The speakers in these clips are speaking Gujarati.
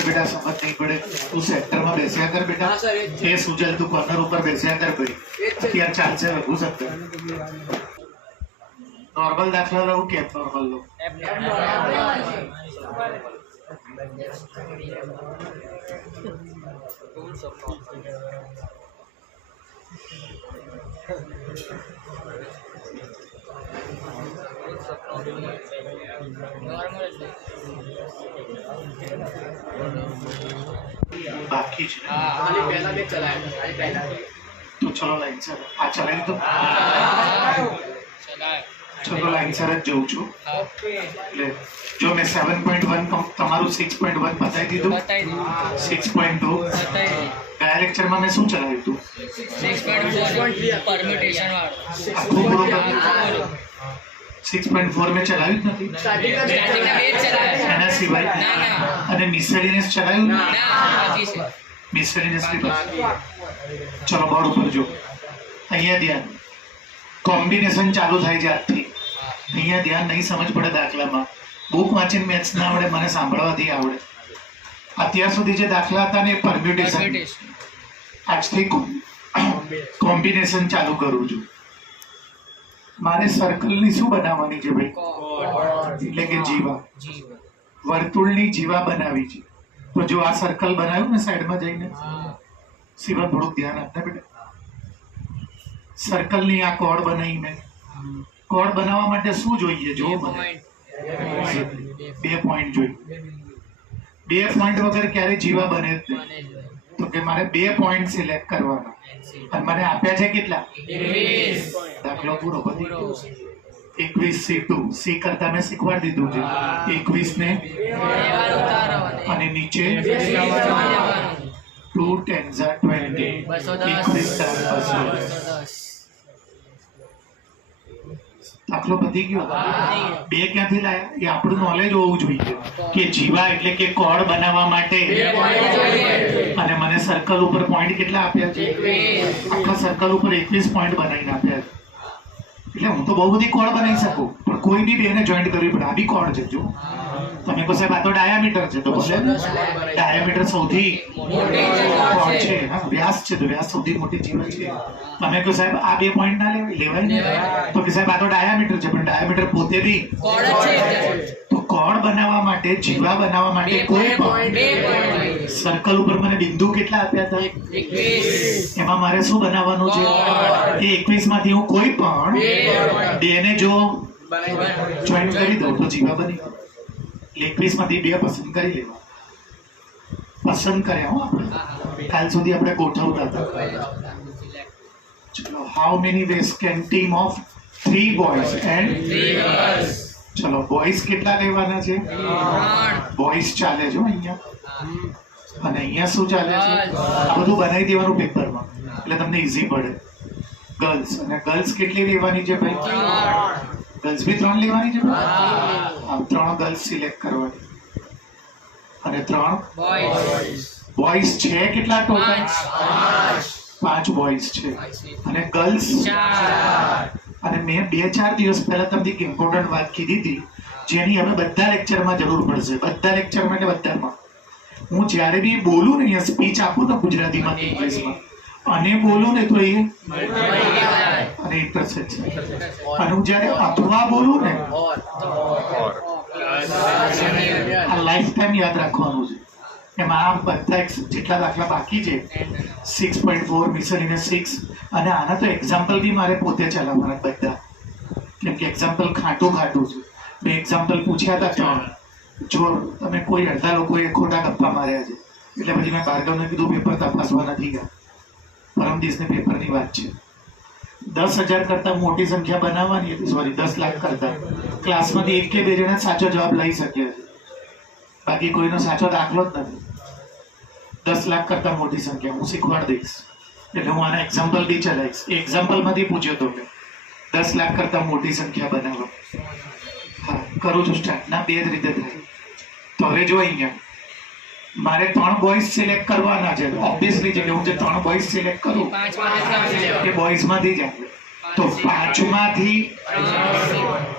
बेटा समझ नहीं पड़े तू सेंटर में बेस्या कर बेटा ये सुजल तू कॉर्नर ऊपर बेस्या कर भाई यार चाल से लगू सकते नॉर्मल दाखला लो कि नॉर्मल लो बाकी पहला भी चलाया तो चलो लाइन से आ चलाए तो चलो लाइन से जाऊँ છું એટલે જો મેં 7.1 તમારું 6.1 બતાવી દીધું 6.2 ગયા લેક્ચરમાં મેં શું ચલાવ્યું હતું 6.4 પરમ્યુટેશન વાળું આખું પૂરો 6.4 મેં ચલાવ્યું જ નથી સ્ટાર્ટિંગના બે જ ચલાવ્યા એના સિવાય અને મિસેલિનિયસ ચલાવ્યું ના બાકી છે મિસેલિનિયસ બી બાકી ચલો બોર્ડ ઉપર જો અહીંયા ધ્યાન કોમ્બિનેશન ચાલુ થાય છે આજથી અહીંયા ધ્યાન નહીં સમજ પડે દાખલામાં બુક વાંચીને મેથ્સ ના આવડે મને સાંભળવાથી આવડે અત્યાર સુધી જે દાખલા હતા ને પરમ્યુટેશન આજથી કોમ્બિનેશન ચાલુ કરું છું મારે સર્કલની શું બનાવવાની છે ભાઈ એટલે કે જીવા વર્તુળની જીવા બનાવી છે તો જો આ સર્કલ બનાવ્યું ને સાઈડમાં જઈને શિવા થોડુંક ધ્યાન આપને બેટા સર્કલની આ કોડ બનાવી મેં કોડ બનાવવા માટે શું જોઈએ જો મને 2 પોઈન્ટ જોઈએ 2 પોઈન્ટ વગર ક્યારે જીવા બને તો કે મારે 2 પોઈન્ટ સિલેક્ટ કરવાના અને મને આપ્યા છે કેટલા 20 દાખલો પૂરો કરી 21 C2 C કરતા મેં શીખવાડી દીધું છે 21 ને અને નીચે 2 10s are 20 210 દાખલો પતી ગયો બે ક્યાંથી લાયા એ આપણું નોલેજ હોવું જોઈએ કે જીવા એટલે કે કોડ બનાવવા માટે અને મને સર્કલ ઉપર પોઈન્ટ કેટલા આપ્યા છે આખા સર્કલ ઉપર 21 પોઈન્ટ બનાવીને આપ્યા છે એટલે હું તો બહુ બધી કોડ બનાવી શકું પણ કોઈ બી બેને જોઈન્ટ કરવી પડે આ બી કોડ છે જો તમે કહો સાહેબ આ તો ડાયામીટર છે તો બોલે ડાયામીટર સૌથી કોડ છે વ્યાસ છે તો વ્યાસ સૌથી મોટી જીવા છે તમે કહો સાહેબ આ 2 પોઈન્ટ ના લેવાય ને તો કે સાહેબ આ તો ડાયામીટર છે પણ ડાયામીટર પોતે બી કોડ છે તો કોડ બનાવવા માટે જીવા બનાવવા માટે કોઈ પણ સર્કલ ઉપર મને બિંદુ કેટલા આપ્યા હતા 21 એમાં મારે શું બનાવવાનું છે એ 21 માંથી હું કોઈ પણ બે ને જો જોઈન્ટ કરી દઉં તો જીવા બની 21 માંથી 2 પસંદ કરી લેવા પસંદ કર્યા હો આપણે કાલ સુધી આપણે ગોઠવતા હતા ચલો how many ways can team of 3 boys and 3 girls ચલો બોયઝ કેટલા લેવાના છે બોયઝ ચાલે છે અહીંયા અને અહીંયા શું ચાલે છે આ બધું બનાવી દેવાનું પેપરમાં એટલે તમને ઈઝી પડે ગર્લ્સ અને ગર્લ્સ કેટલી લેવાની છે ભાઈ ગર્લ્સ બી 3 લેવાની છે આ 3 ગર્લ્સ સિલેક્ટ કરવાની અને 3 બોયઝ છે કેટલા ટોટલ 5 બોયઝ છે અને ગર્લ્સ 4 અને મેં 2-4 દિવસ પહેલા તમને એક ઇમ્પોર્ટન્ટ વાત કીધી હતી જેની હવે બધા લેક્ચરમાં જરૂર પડશે બધા લેક્ચરમાં એટલે બધામાં હું જ્યારે બી બોલું ને અહીંયા સ્પીચ આપું તો ગુજરાતીમાં કે ઇંગ્લિશમાં અને બોલું ને તો એ અને ઇન્ટરસેક્શન અને હું જ્યારે અથવા બોલું ને આ લાઈફ ટાઈમ યાદ રાખવાનું છે એમાં આ બધા જેટલા દાખલા બાકી છે 6.4 મિસેલિનિયસ 6 અને આના તો એક્ઝામ્પલ બી મારે પોતે ચલાવવાના બધા કેમ કે એક્ઝામ્પલ ખાટું છે મેં એક્ઝામ્પલ પૂછ્યા હતા 3 જો તમે કોઈ અડધા લોકોએ ખોટા ગપ્પા માર્યા છે એટલે પછી મેં ભાર્ગવને કીધું પેપર તપાસવા નથી ગયા પરમ દિવસની પેપરની વાત છે 10,000 કરતા મોટી સંખ્યા બનાવવાની હતી સોરી 10 લાખ કરતા ક્લાસમાંથી એક કે બે જણા સાચો જવાબ લઈ શક્યા છે બાકી કોઈનો સાચો દાખલો જ નથી 10 લાખ કરતા મોટી સંખ્યા હું શીખવાડી દઈશ એટલે હું આના એક્ઝામ્પલ બી ચલાવીશ એક્ઝામ્પલમાંથી પૂછ્યો તો કે 10 લાખ કરતા મોટી સંખ્યા બનાવો હા કરું છું સ્ટાર્ટ ના બે જ રીતે થાય તો હવે જો અહીંયા મારે 3 બોયઝ સિલેક્ટ કરવાના છે ઓબ્વિયસલી જે હું જે 3 બોયઝ સિલેક્ટ કરું એ બોયઝમાંથી જ આવે તો 5 માંથી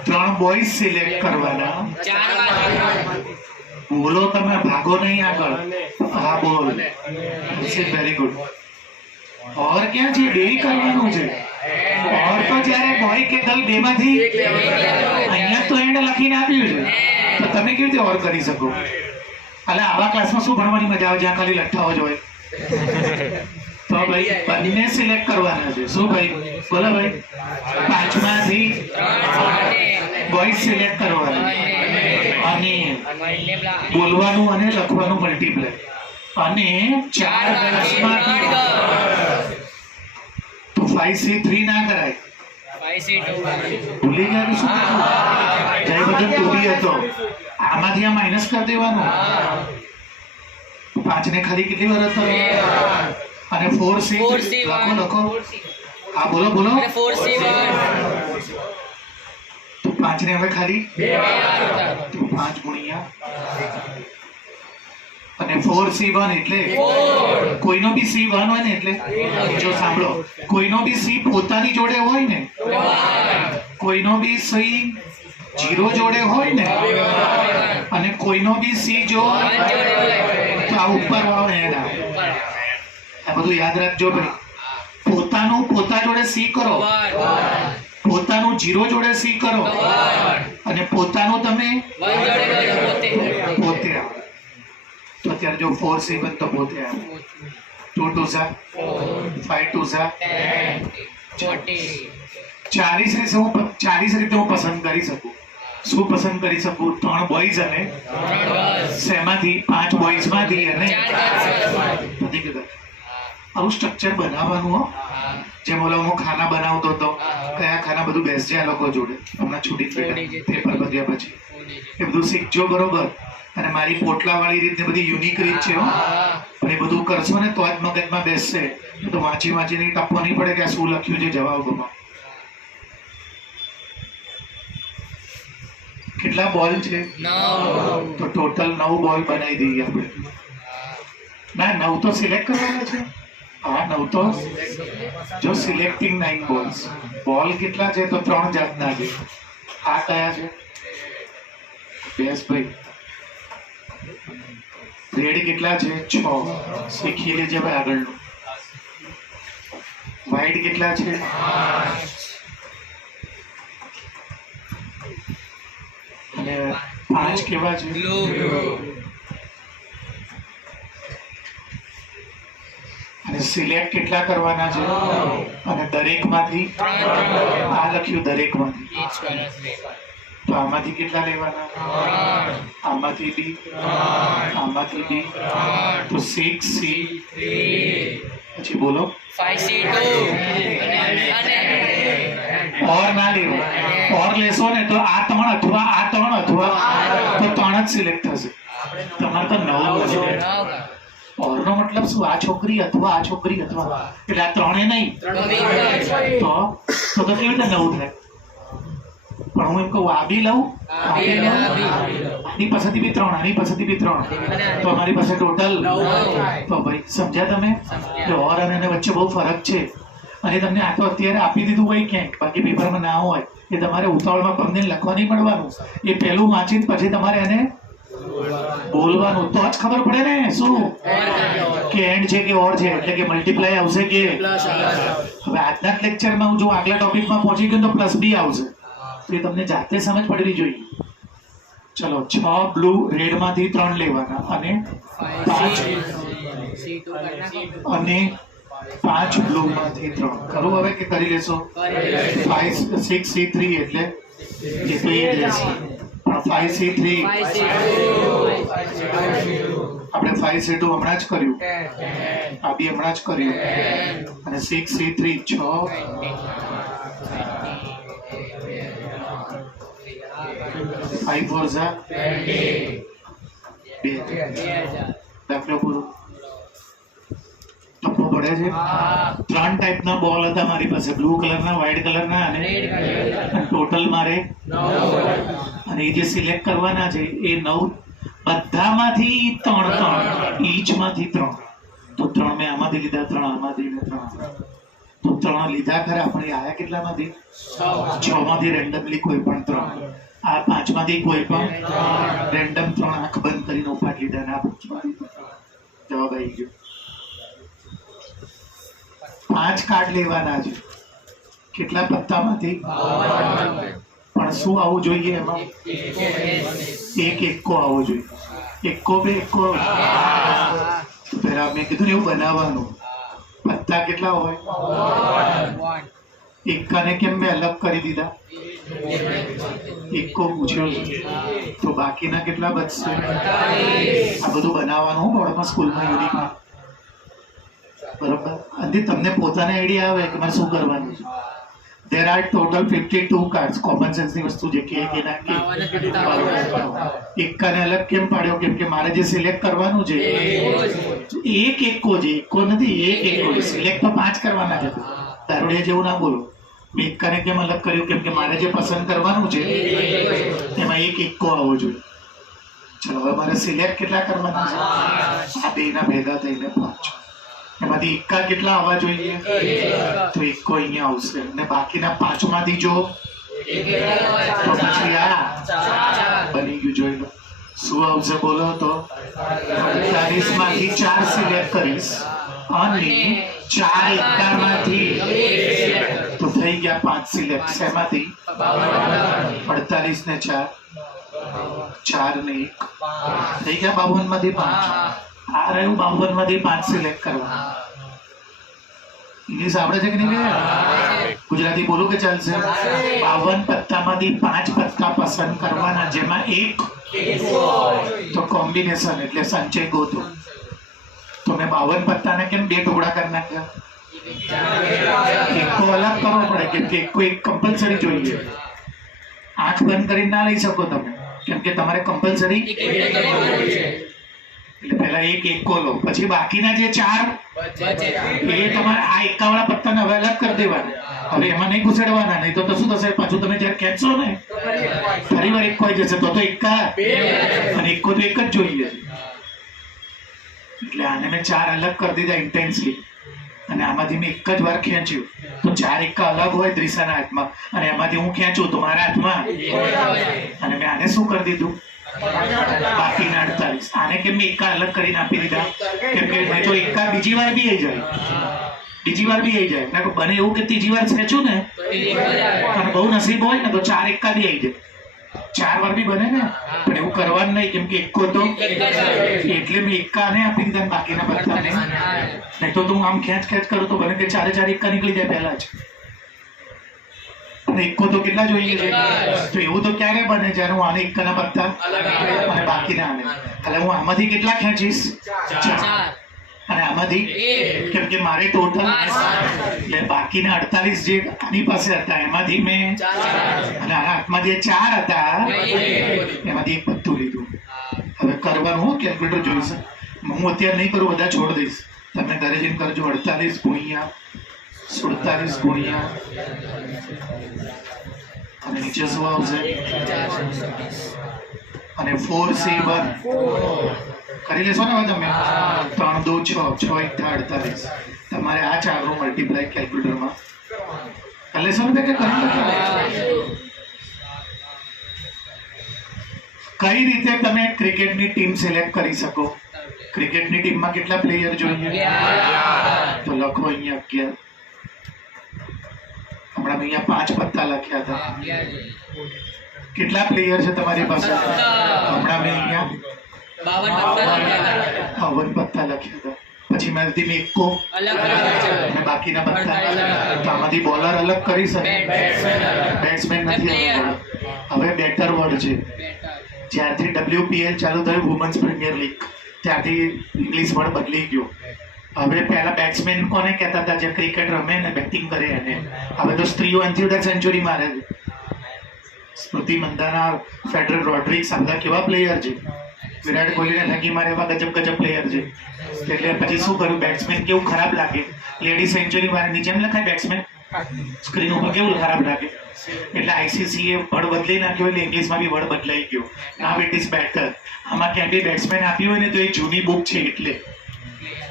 3 બોયઝ સિલેક્ટ કરવાના બોલો તમે, ભાગો નહીં આગળ. હા બોલ. This is very good. ઓર ક્યાં છે? બે કરવાનું છે. ઓર તો જ્યારે બોય કે ગર્લ બેમાંથી અહીંયા તો એન્ડ લખીને આપ્યું છે, તો તમે કેવી રીતે ઓર કરી શકો? એટલે આવા ક્લાસમાં શું ભણવાની મજા આવે જ્યાં ખાલી લઠ્ઠાઓ જ હોય? તો ભાઈ બંને સિલેક્ટ કરવાના છે. શું ભાઈ? બોલો ભાઈ. 5 માંથી બોય સિલેક્ટ કરવાના અને બોલવાનું અને લખવાનું મલ્ટીપ્લાય, અને 4 ગર્લ્સમાંથી તો 5C3 ના કરાય. 5C2 ભૂલી ગયા કે શું? જય બધું તૂટી હતો. આમાંથી આ માઇનસ કરી દેવાનું. 5 ને ખાલી કેટલી વાર હતો? અને 4C લખો લખો. હા બોલો બોલો. 4C1 તો 5 ને હવે ખાલી 5 ગુણ્યા અને 4C1 એટલે કોઈનો બી C1 હોય ને, એટલે જો સાંભળો, કોઈનો બી C પોતાની જોડે હોય ને, કોઈનો બી C 0 જોડે હોય ને, અને કોઈનો બી C જો તો આ ઉપર વાળો એડ આવે. આ બધું યાદ રાખજો ભાઈ. પોતાનું પોતા જોડે C કરો, પોતાનું 0 જોડે C કરો, અને પોતાનું તમે પોતે આવો. તો અત્યારે જો 4C1 તો પોતે આવે. 2 2 5 2 40 રીતે હું પસંદ કરી શકું. શું પસંદ કરી શકું? 3 બોયઝ અને શેમાંથી? 5 બોયઝ માંથી અને બધી કદાચ આવું સ્ટ્રક્ચર બનાવવાનું. હો, જેમ ઓલો હું ખાના બનાવતો હતો, કયા ખાના બધું બેસજે આ લોકો જોડે હમણાં છૂટી પેપર બધ્યા પછી, એ બધું શીખજો બરોબર. અને મારી પોટલા વાળી રીત ને બધી યુનિક રીત છે. હો, પણ એ બધું કરશો ને તો જ મગજમાં બેસશે. તો વાંચી વાંચીને ટપવો નહીં પડે કે આ શું લખ્યું છે જવાબમાં. કેટલા બોલ છે? 9. તો ટોટલ 9 બોલ બનાવી દઈએ આપણે. ના 9 તો સિલેક્ટ કરવાના છે. હા 9 તો જો સિલેક્ટિંગ 9 બોલ્સ. બોલ કેટલા છે? તો 3 જાતના છે. આ કયા છે? બેસ ભાઈ. રેડ કેટલા છે? 6. શીખી લેજે ભાઈ આગળનું. વ્હાઈટ કેટલા છે? 5. અને 5 કેવા છે? અને સિલેક્ટ કેટલા કરવાના છે? અને દરેકમાંથી આ લખ્યું દરેકમાંથી, તો આમાંથી કેટલા લેવાના? આમાંથી બી, આમાંથી બી, તો 6C. પછી બોલો 5C2 ઓર ના લેવો. ઓર લેશો ને તો આ 3 અથવા આ 3 અથવા તો 3 જ સિલેક્ટ થશે. તમારે તો 9 છે. ઓરનો મતલબ શું? આ છોકરી અથવા આ છોકરી અથવા, એટલે આ 3 નહીં. તો કેવી રીતે 9 થાય? પણ હું એમ કહું આ બી લઉં, આની પાસેથી બી 3, આની પાસેથી બી 3, તો અમારી પાસે ટોટલ 9. તો ભાઈ સમજ્યા તમે કે ઓર અને એને વચ્ચે બહુ ફરક છે. અને તમને આ તો અત્યારે આપી દીધું હોય ક્યાંક, બાકી પેપરમાં ના હોય. એ તમારે ઉતાવળમાં પમને લખવા નહીં મળવાનું. એ પહેલું વાંચીને પછી તમારે એને બોલવાનું, તો જ ખબર પડે ને શું કે એન્ડ છે કે ઓર છે, એટલે કે મલ્ટીપ્લાય આવશે કે. હવે આજના લેક્ચરમાં હું જો આગલા ટોપિકમાં પહોંચી ગયો તો +B આવશે. તો એ તમને જાતે સમજ પડવી જોઈએ. ચલો 6 બ્લુ રેડ માંથી 3 લેવાના અને 5 બ્લુ માંથી 3 કરું હવે કે કરી લેશો? 6C3 એટલે એ તો એ જ રહેશે. પણ 5C3 આપણે 5C2 હમણાં જ કર્યું, આ બી હમણાં જ કર્યું, અને 6C3 6 5 4 દાખલો પૂરો. ટપ્પો પડે છે. 3 ટાઈપના બોલ હતા મારી પાસે, બ્લુ કલરના, વ્હાઈટ કલરના અને ટોટલ મારે 9. અને એ જે સિલેક્ટ કરવાના છે એ 9 બધામાંથી 3 ઈચમાંથી 3. તો 3 મેં આમાંથી લીધા, 3 આમાંથી ને 3. તો 3 લીધા ખરા, પણ એ આયા કેટલામાંથી? 6 માંથી રેન્ડમલી કોઈ પણ 3. આ 5 માંથી કોઈ પણ રેન્ડમ 3 આંખ બંધ કરીને દીધા ને આ પંચમાંથી જવાબ આવી ગયો. 5 કાર્ડ લેવાના છે. કેટલા પત્તામાંથી? પણ શું આવવું જોઈએ એમાં? એક એક્કો આવવો જોઈએ. એક્કો બે એક્કો. પેલા મેં કીધું ને એવું બનાવવાનું. પત્તા કેટલા હોય? એકાને કેમ મેં અલગ કરી દીધા? એક્કો પૂછ્યો છે તો બાકીના કેટલા બચશે? આ બધું બનાવવાનું બોર્ડમાં સ્કૂલમાં યુનિકમાં. બરોબર. અને તમને પોતાને આઈડિયા આવે કે મારે શું કરવાનું છે. There are total 52 cards. Common sense ની વસ્તુ જે કે એકાને અલગ કેમ પાડ્યો? કેમ કે મારે જે સિલેક્ટ કરવાનું છે એક એક્કો છે. એક્કો નથી, એક એક્કો. સિલેક્ટ તો 5 કરવાના છે. દારૂડિયા જેવું ના બોલો. એકાને કેમ અલગ કર્યું? કેમ કે મારે જે પસંદ કરવાનું છે એમાં એક એક્કો આવવો જોઈએ. ચલો હવે મારે સિલેક્ટ કેટલા કરવાના છે? આ બેના ભેગા થઈને 5. એમાંથી એકા કેટલા આવવા જોઈએ? તો એકો અહીંયા આવશે. અને બાકીના 5 માંથી જો તો પછી આ બની ગયું. જોઈ લો શું આવશે બોલો તો. 48 માંથી 4 સિલેક્ટ કરીશ અને 4 એકામાંથી તો થઈ ગયા 5 સિલેક્ટ. શેમાંથી? 48 ને 4, 4 ને 1 થઈ ગયા 52 માંથી 5. આ રહ્યું 52 માંથી 5 સિલેક્ટ કરવા. ઇંગ્લિશ આવડે છે કે નહીં? ગુજરાતી બોલું કે ચાલશે? 52 પત્તામાંથી 5 પત્તા પસંદ કરવાના જેમાં એક તો કોમ્બિનેશન એટલે સંચય ગોતો. તો મેં 52 પત્તાને કેમ 2 ટુકડા કરી નાખ્યા? એકો અલગ કરવો પડે કેમ કે એકો એક કમ્પલસરી જોઈએ. આંખ બંધ કરીને ના લઈ શકો તમે કેમ કે તમારે કમ્પલસરી એટલે પહેલા એક એકો લો પછી બાકીના જે 4 એ તમારે આ એકાવાળા પત્તાને હવે અલગ કરી દેવાના. હવે એમાં નહીં ઘુસેડવાના. નહીં તો શું થશે? પાછું તમે જ્યારે ખેંચશો ને ફરી વાર એકો આવી જશે. તો એકા અને એકો તો એક જ જોઈએ. એટલે આને મેં 4 અલગ કરી દીધા ઇન્ટેન્સલી અને આમાંથી મેં એક જ વાર ખેંચ્યું તો 4 એકા અલગ હોય ત્રિશાના હાથમાં અને એમાંથી હું ખેંચું તો મારા હાથમાં અને મેં આને શું કરી દીધું? બાકીના 48. આને કેમ મેં એકા અલગ કરીને આપી દીધા? કેમ કે નહીં તો એકા બીજી વાર બી આવી જાય. બીજી વાર બી આવી જાય. ના તો બને એવું કે ત્રીજી વાર ખેંચું ને અને બહુ નસીબ હોય ને તો 4 એકા બી આવી જાય. 4 વાર બી બને ને પણ એવું કરવાનું નહીં કેમ કે એકો તો એટલે મેં એકાને આપી દીધા બાકીના બધાને. નહીં તો હું આમ ખેંચ કરું તો બને કે 4 એકા નીકળી જાય પહેલા જ. એકો તો કેટલા જોઈએ છે? તો એવું તો ક્યારે બને જ્યારે હું આને એકાના પત્તા અને બાકીના આને. એટલે હું આમાંથી કેટલા ખેંચીશ? 4 અને આમાંથી કેમ કે મારે ટોટલ એટલે બાકીના 48 જે આની પાસે હતા એમાંથી મેં અને આના હાથમાં જે 4 હતા એમાંથી એક પત્તું લીધું. હવે કરવાનું કેલ્ક્યુલેટર જોઈશે. હું અત્યારે નહીં કરું, બધા છોડ દઈશ. તમે ઘરે જઈને કરજો. 48 ગુણ્યા 47 ગુણ્યા અને નીચે શું આવશે? અને 4C1 કરી લેશો ને તમે? 3 2 6 6 1 48. તમારે આ 4 નો મલ્ટીપ્લાય કેલ્ક્યુલેટરમાં કરી લેશો ને કે કરી લો? કઈ રીતે તમે ક્રિકેટની ટીમ સિલેક્ટ કરી શકો? ક્રિકેટની ટીમમાં કેટલા પ્લેયર જોઈએ? તો લખો અહીંયા 11. હમણાં અહીંયા 5 પત્તા લખ્યા હતા. કેટલા પ્લેયર છે તમારી પાસે? હમણાં મેં અહીંયા 52 પત્તા લખ્યા હતા. પછી મેં એકો અને બાકીના પત્તા તો આમાંથી બોલર અલગ કરી શકે. બેટ્સમેન નથી. હવે બેટર વર્ડ છે. જ્યારથી WPL ચાલુ થયું વુમન્સ પ્રીમિયર લીગ ત્યારથી ઇંગ્લિશ વર્ડ બદલી ગયો. હવે પહેલા બેટ્સમેન કોને કહેતા હતા? જે ક્રિકેટ રમે ને બેટિંગ કરે એને. હવે તો સ્ત્રીઓ એનથી વધારે સેન્ચુરી મારે છે. સ્મૃતિ મંદાના, ફેડરર, રોડ્રિગ્સ આ બધા કેવા પ્લેયર છે. વિરાટ કોહલીને લગી મારે એવા ગજબ પ્લેયર છે. એટલે પછી શું કર્યું? બેટ્સમેન કેવું ખરાબ લાગે. લેડી સેન્ચુરી મારે નીચે એમ લખાય બેટ્સમેન સ્ક્રીન ઉપર કેવું ખરાબ લાગે. એટલે ICC એ વર્ડ બદલી નાખ્યો એટલે ઇંગ્લિશમાં બી વર્ડ બદલાઈ ગયો. Now it is better. આમાં ક્યાં બી બેટ્સમેન આપ્યું હોય ને તો એ જૂની બુક છે એટલે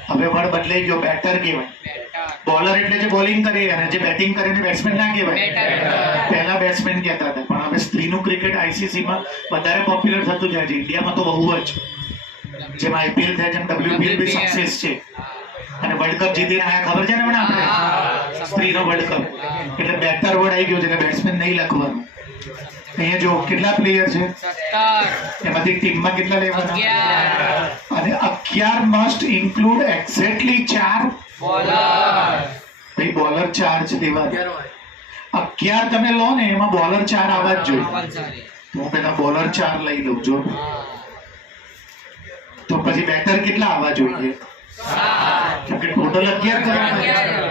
હવે વર્ડ બદલાઈ ગયો. બેટર કહેવાય. બોલર એટલે જે બોલિંગ કરે અને જે બેટિંગ કરે ને બેટ્સમેન ના કહેવાય. પહેલા બેટ્સમેન કહેતા હતા પણ હવે સ્ત્રીનું ક્રિકેટ ICC માં વધારે પોપ્યુલર થતું જાય છે. ઇન્ડિયામાં તો બહુ જ જેમાં IPL થાય જેમ WPL બી સક્સેસ છે અને વર્લ્ડ કપ જીતીને આયા ખબર છે ને મને આપણે સ્ત્રીનો વર્લ્ડ કપ એટલે બેટર વર્ડ આવી ગયો છે કે બેટ્સમેન નહીં લખવાનું અહીંયા જો કેટલા પ્લેયર છે 17 એમાંથી ટીમમાં કેટલા લેવાના 11 અને 11 મસ્ટ ઇન્ક્લુડ એક્ઝેક્ટલી 4 બોલર ભાઈ બોલર 4 જ લેવાના 11 તમે લો ને એમાં બોલર 4 આવવા જ જોઈએ તો હું પેલા બોલર 4 લઈ લઉં જો તો પછી બેટર કેટલા આવવા જોઈએ કેમ કે ટોટલ 11 કરવાના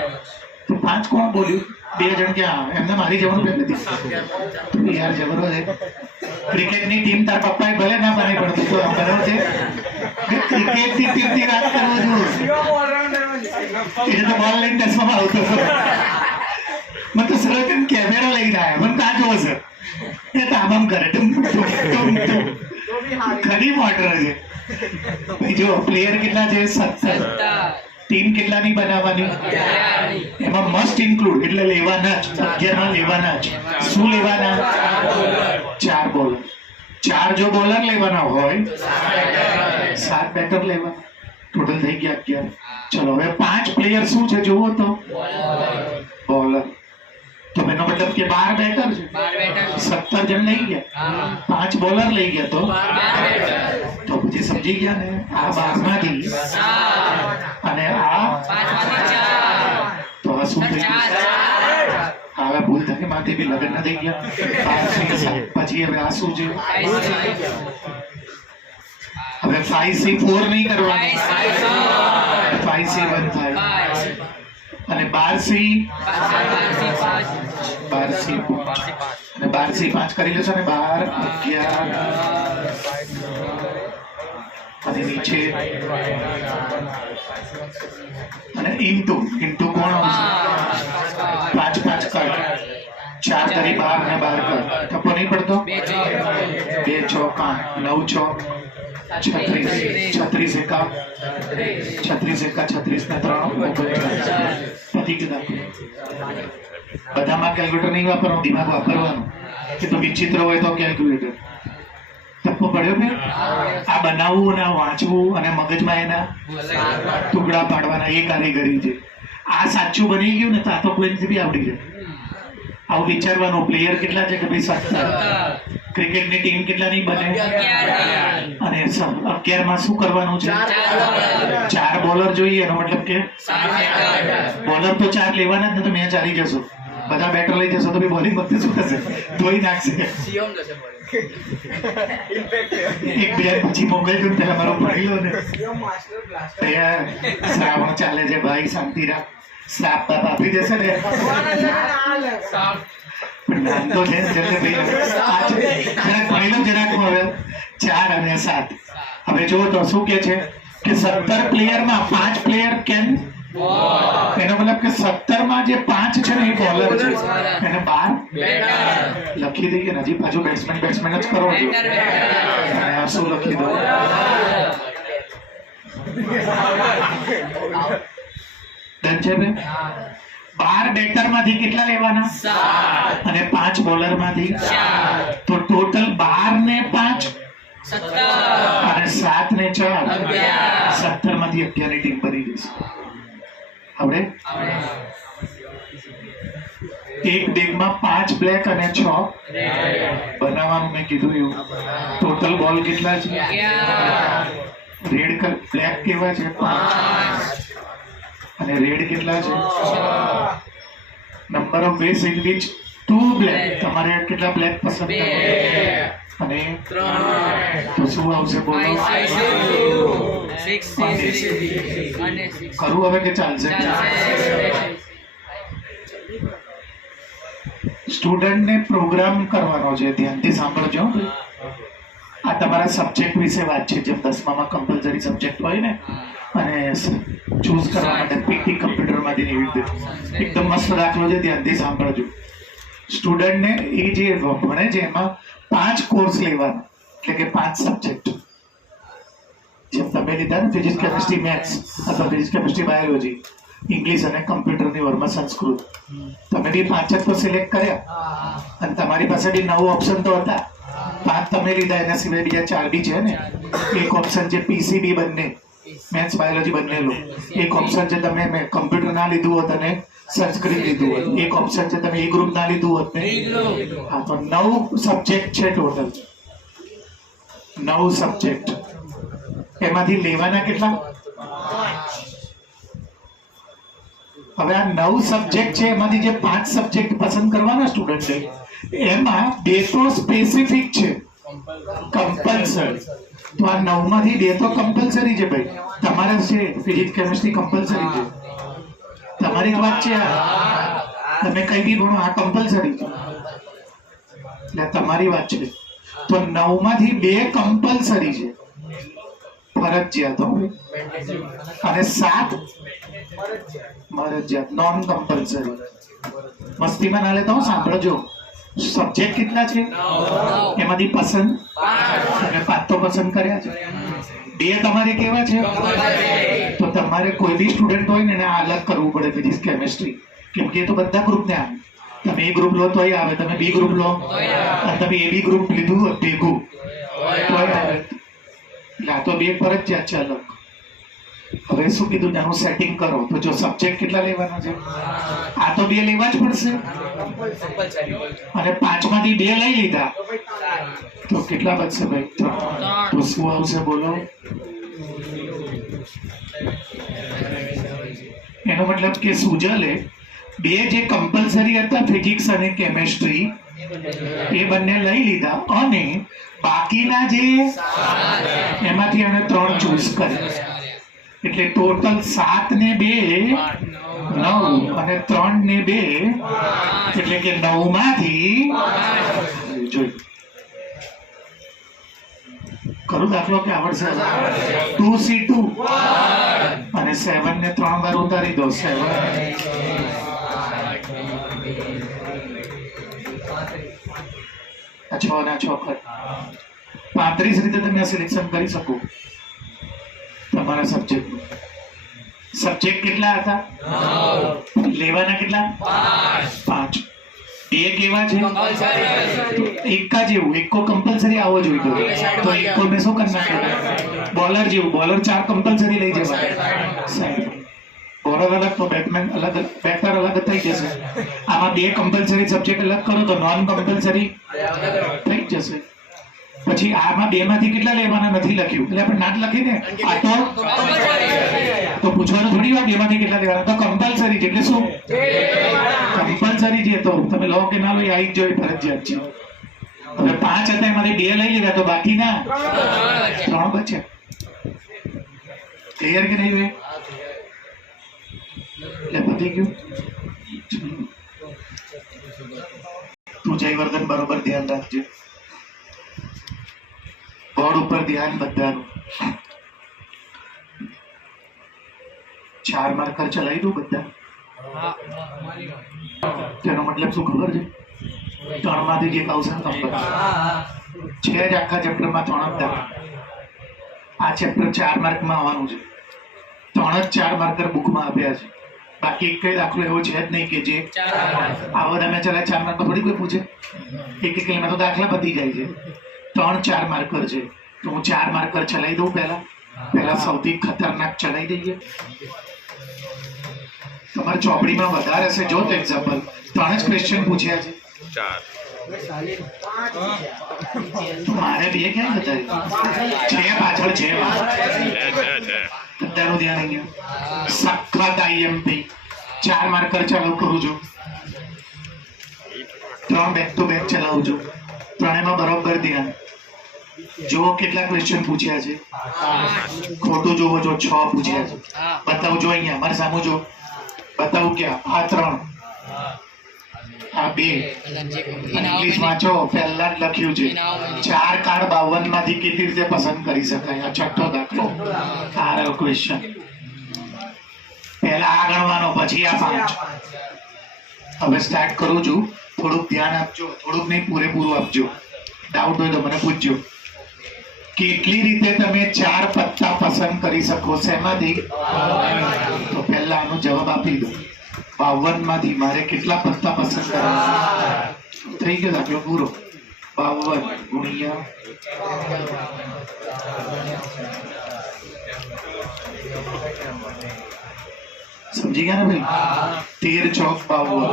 તો 5 કોણ બોલ્યું 2 જણ ક્યાં એમને મારી જવાનું પહેલેથી યાર જબરો છે ક્રિકેટની ટીમ તાર પપ્પાએ ભલે ના બની પણ તું તો બરાબર છે ક્રિકેટની ટીમની વાત કરવો જોઈએ એટલે તો બોલ લઈને દસમાં આવતો મને તો સરળ કેમેરા લઈને આવ્યા મને તા જોવો છે એ તો આમ કરે ઘણી મોટર છે ભાઈ જો પ્લેયર કેટલા છે 17 ટીમ કેટલાની બનાવવાની એમાં મસ્ટ ઇન્ક્લુડ એટલે લેવાના જ 11 માં લેવાના જ શું લેવાના 4 બોલર 4 જો બોલર લેવાના હોય 7 બેટર લેવાના ટોટલ થઈ ગયા 11 ચલો હવે 5 પ્લેયર શું છે જુઓ તો બોલર તો એનો મતલબ કે 12 બેટર છે 17 જણ લઈ ગયા 5 બોલર લઈ ગયા તો પછી સમજી ગયા ને આ 12 માંથી અને આ 5 માંથી 4 તો આ શું થઈ ગયું હવે ભૂલ થઈ માથે બી લગ્ન ન થઈ ગયા 5 હવે આ શું છે હવે 5C4 નહીં કરવાનું 5C1 થાય અને 12C 5 કરી લેશો ને 12 11 અને નીચે અને ઇન્ટુ કોણ આવશે 5 કર 4 કરી 12 ને 12 કર થપ્પો નહીં પડતો 2 ચોક 9 ચોક 36 એકા 36 ને 3 પતિ કીધા બધામાં કેલ્ક્યુલેટર નહીં વાપરવાનું દિમાગ વાપરવાનું કે તો વિચિત્ર હોય તો કેલ્ક્યુલેટર તપ્પો પડ્યો ને આ બનાવવું અને વાંચવું અને મગજમાં એના ટુકડા પાડવાના એ કારીગરી છે આ સાચું બની ગયું ને તો આ તો કોઈથી બી આવડી જાય આવું વિચારવાનું પ્લેયર કેટલા છે કે ભાઈ 17 ક્રિકેટની ટીમ કેટલાની બને અને 11 માં શું કરવાનું છે 4 બોલર જોઈએ એનો મતલબ કે બોલર તો 4 લેવાના જ ને તો મેચ હારી જશો બધા બેટર લઈ જશો તો બી બોલિંગ વખતે શું થશે ધોઈ નાખશે એક બે પછી મોકલજો પેલા મારો ભણેલો ને શ્રાવણ ચાલે છે ભાઈ શાંતિ રાખ શ્રાપ બાપ આપી દેશે ને પણ નાનતો છે ભાઈ જરાક ભણેલો જરાક હવે 4 અને 7 હવે જો તો શું કે છે કે 17 પ્લેયરમાં 5 પ્લેયર કેન એનો મતલબ કે 17 માં જે 5 છે ને એ બોલર છે એને 12 લખી દઈએ હજી પાછું બેટ્સમેન જ કરો છો અને આ શું લખી દો ડન છે બે 12 બેટર માંથી કેટલા લેવાના 7 અને 5 બોલર માંથી 4 તો ટોટલ 12 ને 5 17 અને 7 ને 4 17 માંથી 11 ની ટીમ બની જશે હવે એક બેગમાં 5 બ્લેક અને 6 બનાવવાનું મેં કીધું એવું ટોટલ બોલ કેટલા છે રેડ કલર બ્લેક કેવા છે 5 અને રેડ કેટલા છે number of ways in which 2 black તમારે કેટલા બ્લેક પસંદ અને 3 તો શું આવશે બોલો 6 કરું હવે કે ચાલશે સ્ટુડન્ટને પ્રોગ્રામ કરવાનો છે ધ્યાનથી સાંભળજો આ તમારા સબ્જેક્ટ વિશે વાત છે જેમ 10માં કમ્પલસરી સબ્જેક્ટ હોય ને અને ચૂઝ કરવા માટે પીટી કમ્પ્યુટરમાંથી એવી રીતે એકદમ મસ્ત દાખલો છે ધ્યાનથી સાંભળજો સ્ટુડન્ટને એ જે ભણે છે એમાં 5 કોર્સ લેવાના એટલે કે 5 સબ્જેક્ટ જેમ તમે લીધા ને ફિઝિક્સ કેમિસ્ટ્રી મેથ્સ અથવા ફિઝિક્સ કેમિસ્ટ્રી બાયોલોજી ઇંગ્લિશ અને કમ્પ્યુટરની વર્માં સંસ્કૃત તમે બી 5 જ તો સિલેક્ટ કર્યા અને તમારી પાસે બી 9 ઓપ્શન તો હતા પાંચ તમે લીધા, એના સિવાય બીજા 4 બી છે ને. એક ઓપ્શન છે પીસીબી બંને, મેથ્સ બાયોલોજી બંને લો. એક ઓપ્શન છે તમે કમ્પ્યુટર ના લીધું હોત અને સંસ્કૃત લીધું હોત. એક ઓપ્શન છે તમે એ ગ્રુપ ના લીધું હોત ને. હા, તો 9 સબ્જેક્ટ છે ટોટલ. 9 સબ્જેક્ટ. એમાંથી લેવાના કેટલા? હવે આ 9 સબ્જેક્ટ છે, એમાંથી જે 5 સબ્જેક્ટ પસંદ કરવાના સ્ટુડન્ટે, એમાં 2 તો સ્પેસિફિક છે, કમ્પલસરી. તો આ 9 માંથી 2 તો કમ્પલસરી છે ભાઈ. તમારે છે ફિઝિક્સ કેમિસ્ટ્રી કમ્પલસરી છે. તમારી જ વાત છે આ. તમે કઈ બી ભણો, આ કમ્પલસરી છે એટલે તમારી વાત છે. તો 9 માંથી 2 કમ્પલસરી છે, ફરજિયાત હો. અને 7 ફરજિયાત, નોન કમ્પલસરી. મસ્તીમાં ના લેતા હો, સાંભળજો. સબ્જેક્ટ કેટલા છે? એમાંથી પસંદ અને 5 તો પસંદ કર્યા છે. 2 તમારે કેવા છે? તો તમારે કોઈ બી સ્ટુડન્ટ હોય ને એને અલગ કરવું પડે ફિઝિક્સ કેમિસ્ટ્રી, કેમ કે એ તો બધા ગ્રુપને આવે. તમે એ ગ્રુપ લો તોય આવે, તમે બી ગ્રુપ લો અને તમે એ બી ગ્રુપ લીધું ભેગું તોય આવે. એટલે આ તો 2 ફરજિયાત છે અલગ. હવે શું કીધું, એનું સેટિંગ કરો. તો જો સબ્જેક્ટ કેટલા લેવાના છે? આ તો 2 લેવા જ પડશે. અને 5 માંથી 2 લઈ લીધા તો કેટલા બચશે ભાઈ? 3. તો શું આવશે બોલો? એનો મતલબ કે સુજલે 2 જે કમ્પલસરી હતા ફિઝિક્સ અને કેમેસ્ટ્રી એ બંને લઈ લીધા, અને બાકીના જે એમાંથી એને 3 ચૂઝ કર્યા. એટલે ટોટલ 7 ને 2 9 અને 3 ને 2 એટલે કે 9 માંથી જોઈ કરું દાખલો કે આવડશે? 2C2 અને 7 ને 3 વાર ઉતારી દો. 7 6 ના 6 કર 35 રીતે તમે સિલેક્શન કરી શકો તમારા સબ્જેક્ટ. સબ્જેક્ટ કેટલા હતા? લેવાના કેટલા? 5. 2 કેવા છે? એકા જેવું, એકો કમ્પલસરી આવો જોઈએ. તો એકો ને શું કરના? બોલર જેવું, બોલર 4 કમ્પલસરી લઈ જવાના. બોલર અલગ તો બેટમેન અલગ, બેટર અલગ થઈ જશે. આમાં 2 કમ્પલસરી સબ્જેક્ટ અલગ કરો તો નોન કમ્પલસરી થઈ જશે. પછી આમાં 2 માંથી કેટલા લેવાના નથી લખ્યું, એટલે આપણે ના જ લખીને. આ તો પૂછવાનું થોડી વાર 2 માંથી કેટલા લેવાના, તો કમ્પલસરી છે. એટલે શું કમ્પલસરી છે? તો તમે લો કે ના લો, એ આવી જ જોઈએ, ફરજિયાત છે. હવે 5 હતા, એમાંથી 2 લઈ લીધા તો બાકીના 3 બચ્યા. ક્લિયર કે નહીં? એટલે પતી ગયું. તું જયવર્ધન બરોબર ધ્યાન રાખજે. બોર્ડ ઉપર ધ્યાન બધાનું. 4 માર્કર ચલાવી દઉં બધા. તેનો મતલબ શું ખબર છે? 3 માંથી જે આવશે ને નંબર છે જ આખા ચેપ્ટરમાં 3 જ દાખલા. આ ચેપ્ટર 4 માર્કમાં આવવાનું છે. 3 જ 4 માર્કર બુકમાં આપ્યા છે. બાકી એક દાખલો એવો છે જ નહીં કે જે આવો તમે ચલાય 4 માર્ક થોડી કોઈ પૂછે. એક તો દાખલા પતી જાય છે. 3-4 માર્કર છે. તો હું 4 માર્કર ચલાવી દઉં. પહેલા સૌથી ખતરનાક ચલાવી દઈએ. તમારી ચોપડીમાં વધારે હશે જો તો એક્ઝામ્પલ 3 જ ક્વેશ્ચન પૂછ્યા છે. મારે 2 ક્યાં બતાવી છે? પાછળ છે. બધાનું ધ્યાન અહીંયા. સખત આઈએમપી 4 માર્કર ચાલુ કરું છું. 3 બેક ટુ બેક ચલાવું છું. 3 બરોબર ધ્યાન. જો કેટલા ક્વેશ્ચન પૂછ્યા છે? ખોટું જોવો જો 6 પૂછ્યા છે. બતાવજો અહીંયા મારી સામે જો. બતાવું ક્યાં? આ 3 આ 2. ઇંગ્લિશ વાંચો, પહેલા જ લખ્યું છે 4 કાર્ડ 52 માંથી કેવી રીતે પસંદ કરી શકાય. આ 6થો દાખલો. આ ક્વેશ્ચન પહેલા આ ગણવાનો, પછી આ 5. હવે સ્ટાર્ટ કરું છું. થોડુંક ધ્યાન આપજો, થોડુંક નહીં પૂરેપૂરું આપજો. ડાઉટ હોય તો મને પૂછજો. કેટલી રીતે તમે 4 પત્તા પસંદ કરી શકો? શેમાંથી? તો પહેલા આનો જવાબ આપી દો. 52 માંથી મારે કેટલા પત્તા પસંદ કરવા? થઈ ગયો દાખલો પૂરો. 52 ગુણ્યા સમજી ગયા ને ભાઈ? 13 ચોક 52,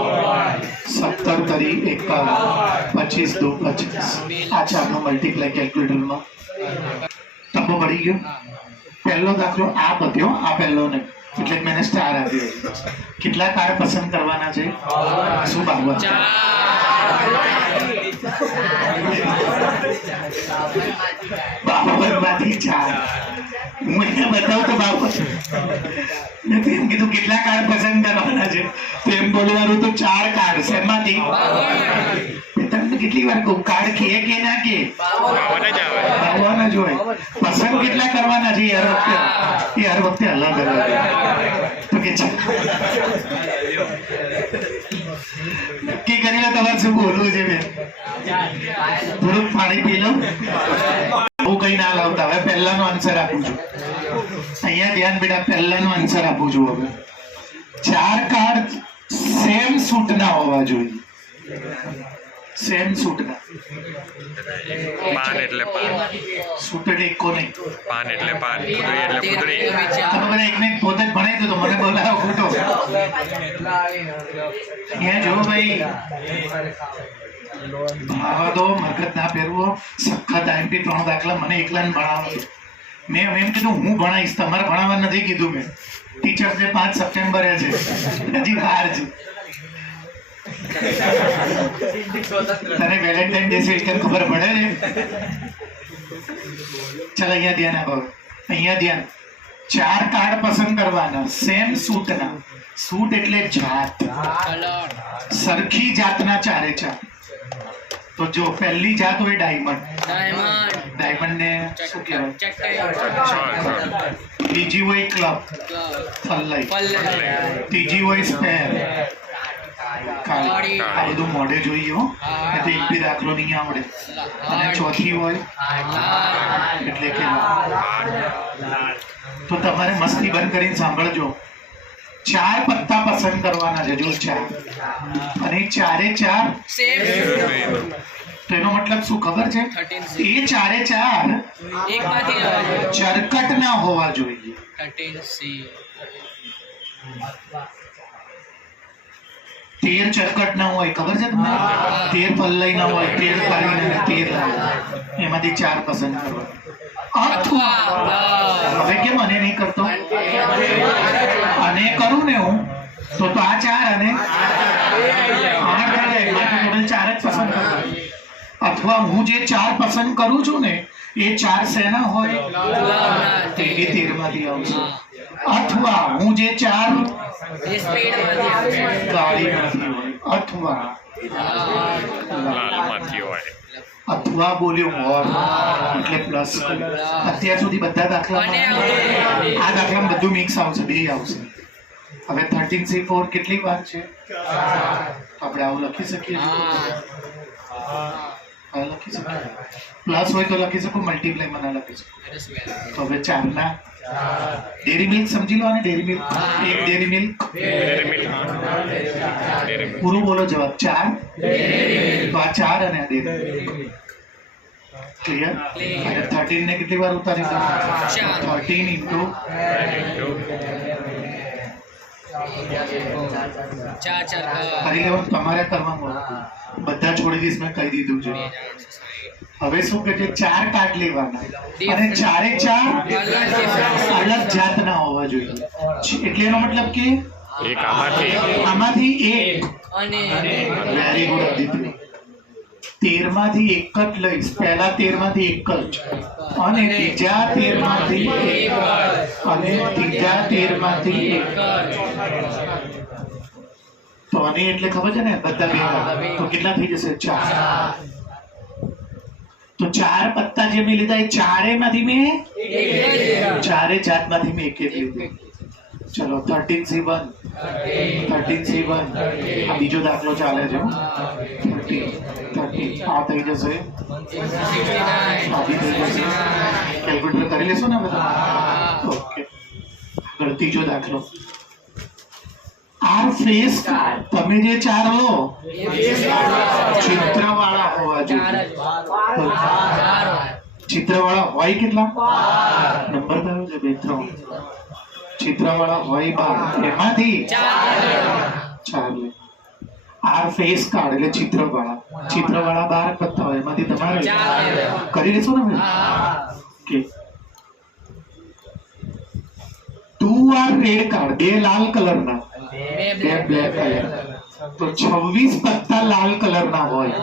17 તરી 51, 25 દો 25. આ ચારનો મલ્ટીપ્લાય કેલ્ક્યુલેટરમાં ટપો પડી ગયો. પહેલો દાખલો આ પત્યો, આ પહેલો ને એટલે મેં સ્ટાર આપ્યો. કેટલા કાર્ડ પસંદ કરવાના છે? શું 52? 52 માંથી 4. હું એને બતાવું તો 52. મેં તો એમ કીધું કેટલા કાર્ડ પસંદ કરવાના છે, તો એમ બોલવાનું તો 4 કાર્ડ. શેમાંથી? તમને કેટલી વાર કહું, કાર્ડ કે ના કે 52 જ હોય. પસંદ કેટલા કરવાના છે એ હર વખતે અલગ અલગ. તો કે નક્કી કરી લો તમારે શું બોલવું છે. મેં થોડુંક પાણી પી લો. હું કઈ ના લાવતા. હવે પહેલાનો આન્સર આપું છું. અહીંયા ધ્યાન બેટા, પહેલાનો આન્સર આપું છું. હવે 4 કાર્ડ સેમ સૂટ ના હોવા જોઈએ. સેમ સૂટ ના. પાન એટલે પાન, સૂટ એટલે એકો નહીં. પાન એટલે પાન, પૂતળી એટલે પૂતળી. તમે બધા એકને એક પોતે જ ભણાવી દો તો મને બોલાવો ખોટો. અહીંયા જો ભાઈ, ભણાવવા દો, મગજ ના ફેરવો. સખત આઈપી 3 દાખલા મને એકલાને ભણાવો. મેં એમ કીધું હું ભણાવીશ, તમારે ભણાવવા નથી કીધું મેં. ટીચર્સ ડે 5 સપ્ટેમ્બરે છે, હજી 12 છે. તને વેલેન્ટાઇન ડે છે ખબર પડે ને? ચાલ અહીંયા ધ્યાન આપો. અહીંયા ધ્યાન. 4 કાર્ડ પસંદ કરવાના સેમ સૂટના. સૂટ એટલે જાત, સરખી જાતના 4 તો જો પહેલી જાત હોય ડાયમંડ. ડાયમંડ ને શું કહેવાય? બીજી હોય ક્લબ, પલ્લઈ. ત્રીજી હોય સ્પેર, કાળી. આ બધું મોઢે જોઈએ હો, તો એક બી દાખલો નહીં આવડે. અને ચોથી હોય એટલે કે તો તમારે મસ્તી બંધ કરીને સાંભળજો. 4 પત્તા પસંદ કરવાના છે. જો 4 અને 4 તો એનો મતલબ શું ખબર છે? એ 4 ચરકટ ના હોવા જોઈએ. 13 ચરકટ ના હોય, ખબર છે તમને? 13 પલ્લઈ ના હોય, 13 કાળી ના, 13 લાલ. એમાંથી 4 પસંદ કરવા. હવે કેમ મને નહીં કરતો? અને કરું ને હું તો આ 4 અને 8 થાય. ટોટલ 4 જ પસંદ કરું. અથવા હું જે 4 પસંદ કરું છું ને એ 4 શેના હોય? એ 13 માંથી આવશે. અથવા હું જે 4 ગાડીમાંથી હોય, અથવા લાલમાંથી હોય, અથવા બોલ્યો ઓર એટલે પ્લસ. અત્યાર સુધી બધા દાખલામાં આ દાખલામાં બધું મિક્સ આવશે, 2 આવશે. હવે 13C4 કેટલી વાર છે? આપણે આવું લખી શકીએ. લખી શકીએ. પ્લસ હોય તો લખી શકું, મલ્ટીપ્લાય માં ના લખી શકું. તો હવે 4 ના ડેરી મિલ્ક સમજી લો. અને ડેરી મિલ્ક, એક ડેરી મિલ્ક. પૂરું બોલો જવાબ. 4 તો આ 4 અને આ ડેરી મિલ્ક. ક્લિયર? અને 13 ને કેટલી વાર ઉતારી? 13 ઇન્ટુ 4 કરી લેવાનું. તમારે કરવાનું. બધા છોડી દઈશ, મેં કહી દીધું છે. હવે શું કે છે? 4 કાર્ડ લેવાના અને 4 અલગ જાતના હોવા જોઈએ. એટલે એનો મતલબ કે એક આમાંથી એક. Very good Aditi. 13 માંથી એક જ લઈશ. પહેલા 13 માંથી એક જ, અને બીજા 13 માંથી એક, અને ત્રીજા 13 માંથી એક. તો આને એટલે ખબર છે ને, બધા ભેગા તો કેટલા થઈ જશે? 4. તો 4 પત્તા જે મેં લીધા એ 4 માંથી મેં 4 જાતમાંથી મેં એક લીધું. ચલો 13C1. આ બીજો દાખલો ચાલે છે. 13 આ થઈ જશે. આ બી થઈ જશે. કેલ્ક્યુલેટર કરી લેશો ને બધા? ઓકે. આગળ ત્રીજો દાખલો. Are face card. તમે જે ચાર લો ચિત્રવાળા હોવા જોઈએ. ચિત્રવાળા હોય કેટલા? નંબર કયો છે? 2 3. ચિત્રવાળા હોય 12. એમાંથી 4 લે. આર ફેસ કાર્ડ એટલે ચિત્રવાળા. ચિત્રવાળા 12 પત્તા હોય, એમાંથી તમારે કરી લેશો ને? ઓકે. 2 આર રેડ કાર્ડ, 2 લાલ કલરના, 2 બ્લેક કલર. તો 26 પત્તા લાલ કલરના હોય.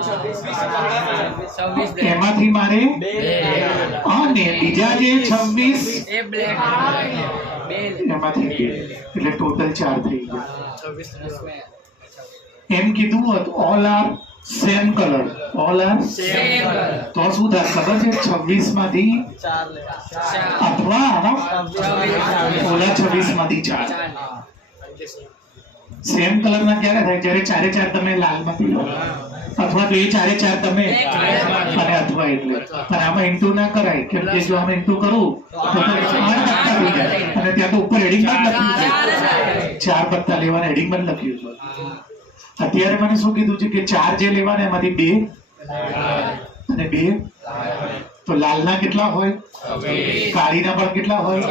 એમાંથી મારે અને બીજા જે 26 એમાંથી 2 એટલે ટોટલ 4 થઈ ગયા. એમ કીધું હતું all are same colour. All are તો શું થાય ખબર છે? 26 માંથી અથવા ઓલા 26 માંથી 4. સેમ કલર ના ક્યારે થાય? જ્યારે ચારે ચાર તમે લાલ માંથી લો, અથવા તો એ ચારે ચાર તમે અને અથવા એટલે. પણ આમાં ઇન્ટુ ના કરાય, કેમ કે જો આમાં ઇન્ટુ કરું તો 8 પત્તા થઈ જાય. અને ત્યાં તો ઉપર હેડિંગ માં લખ્યું છે 4 પત્તા લેવાના, હેડિંગ માં લખ્યું છે. અત્યારે મને શું કીધું છે કે 4 જે લેવાના એમાંથી 2 અને 2. તો લાલના કેટલા હોય? કાળીના પણ કેટલા હોય?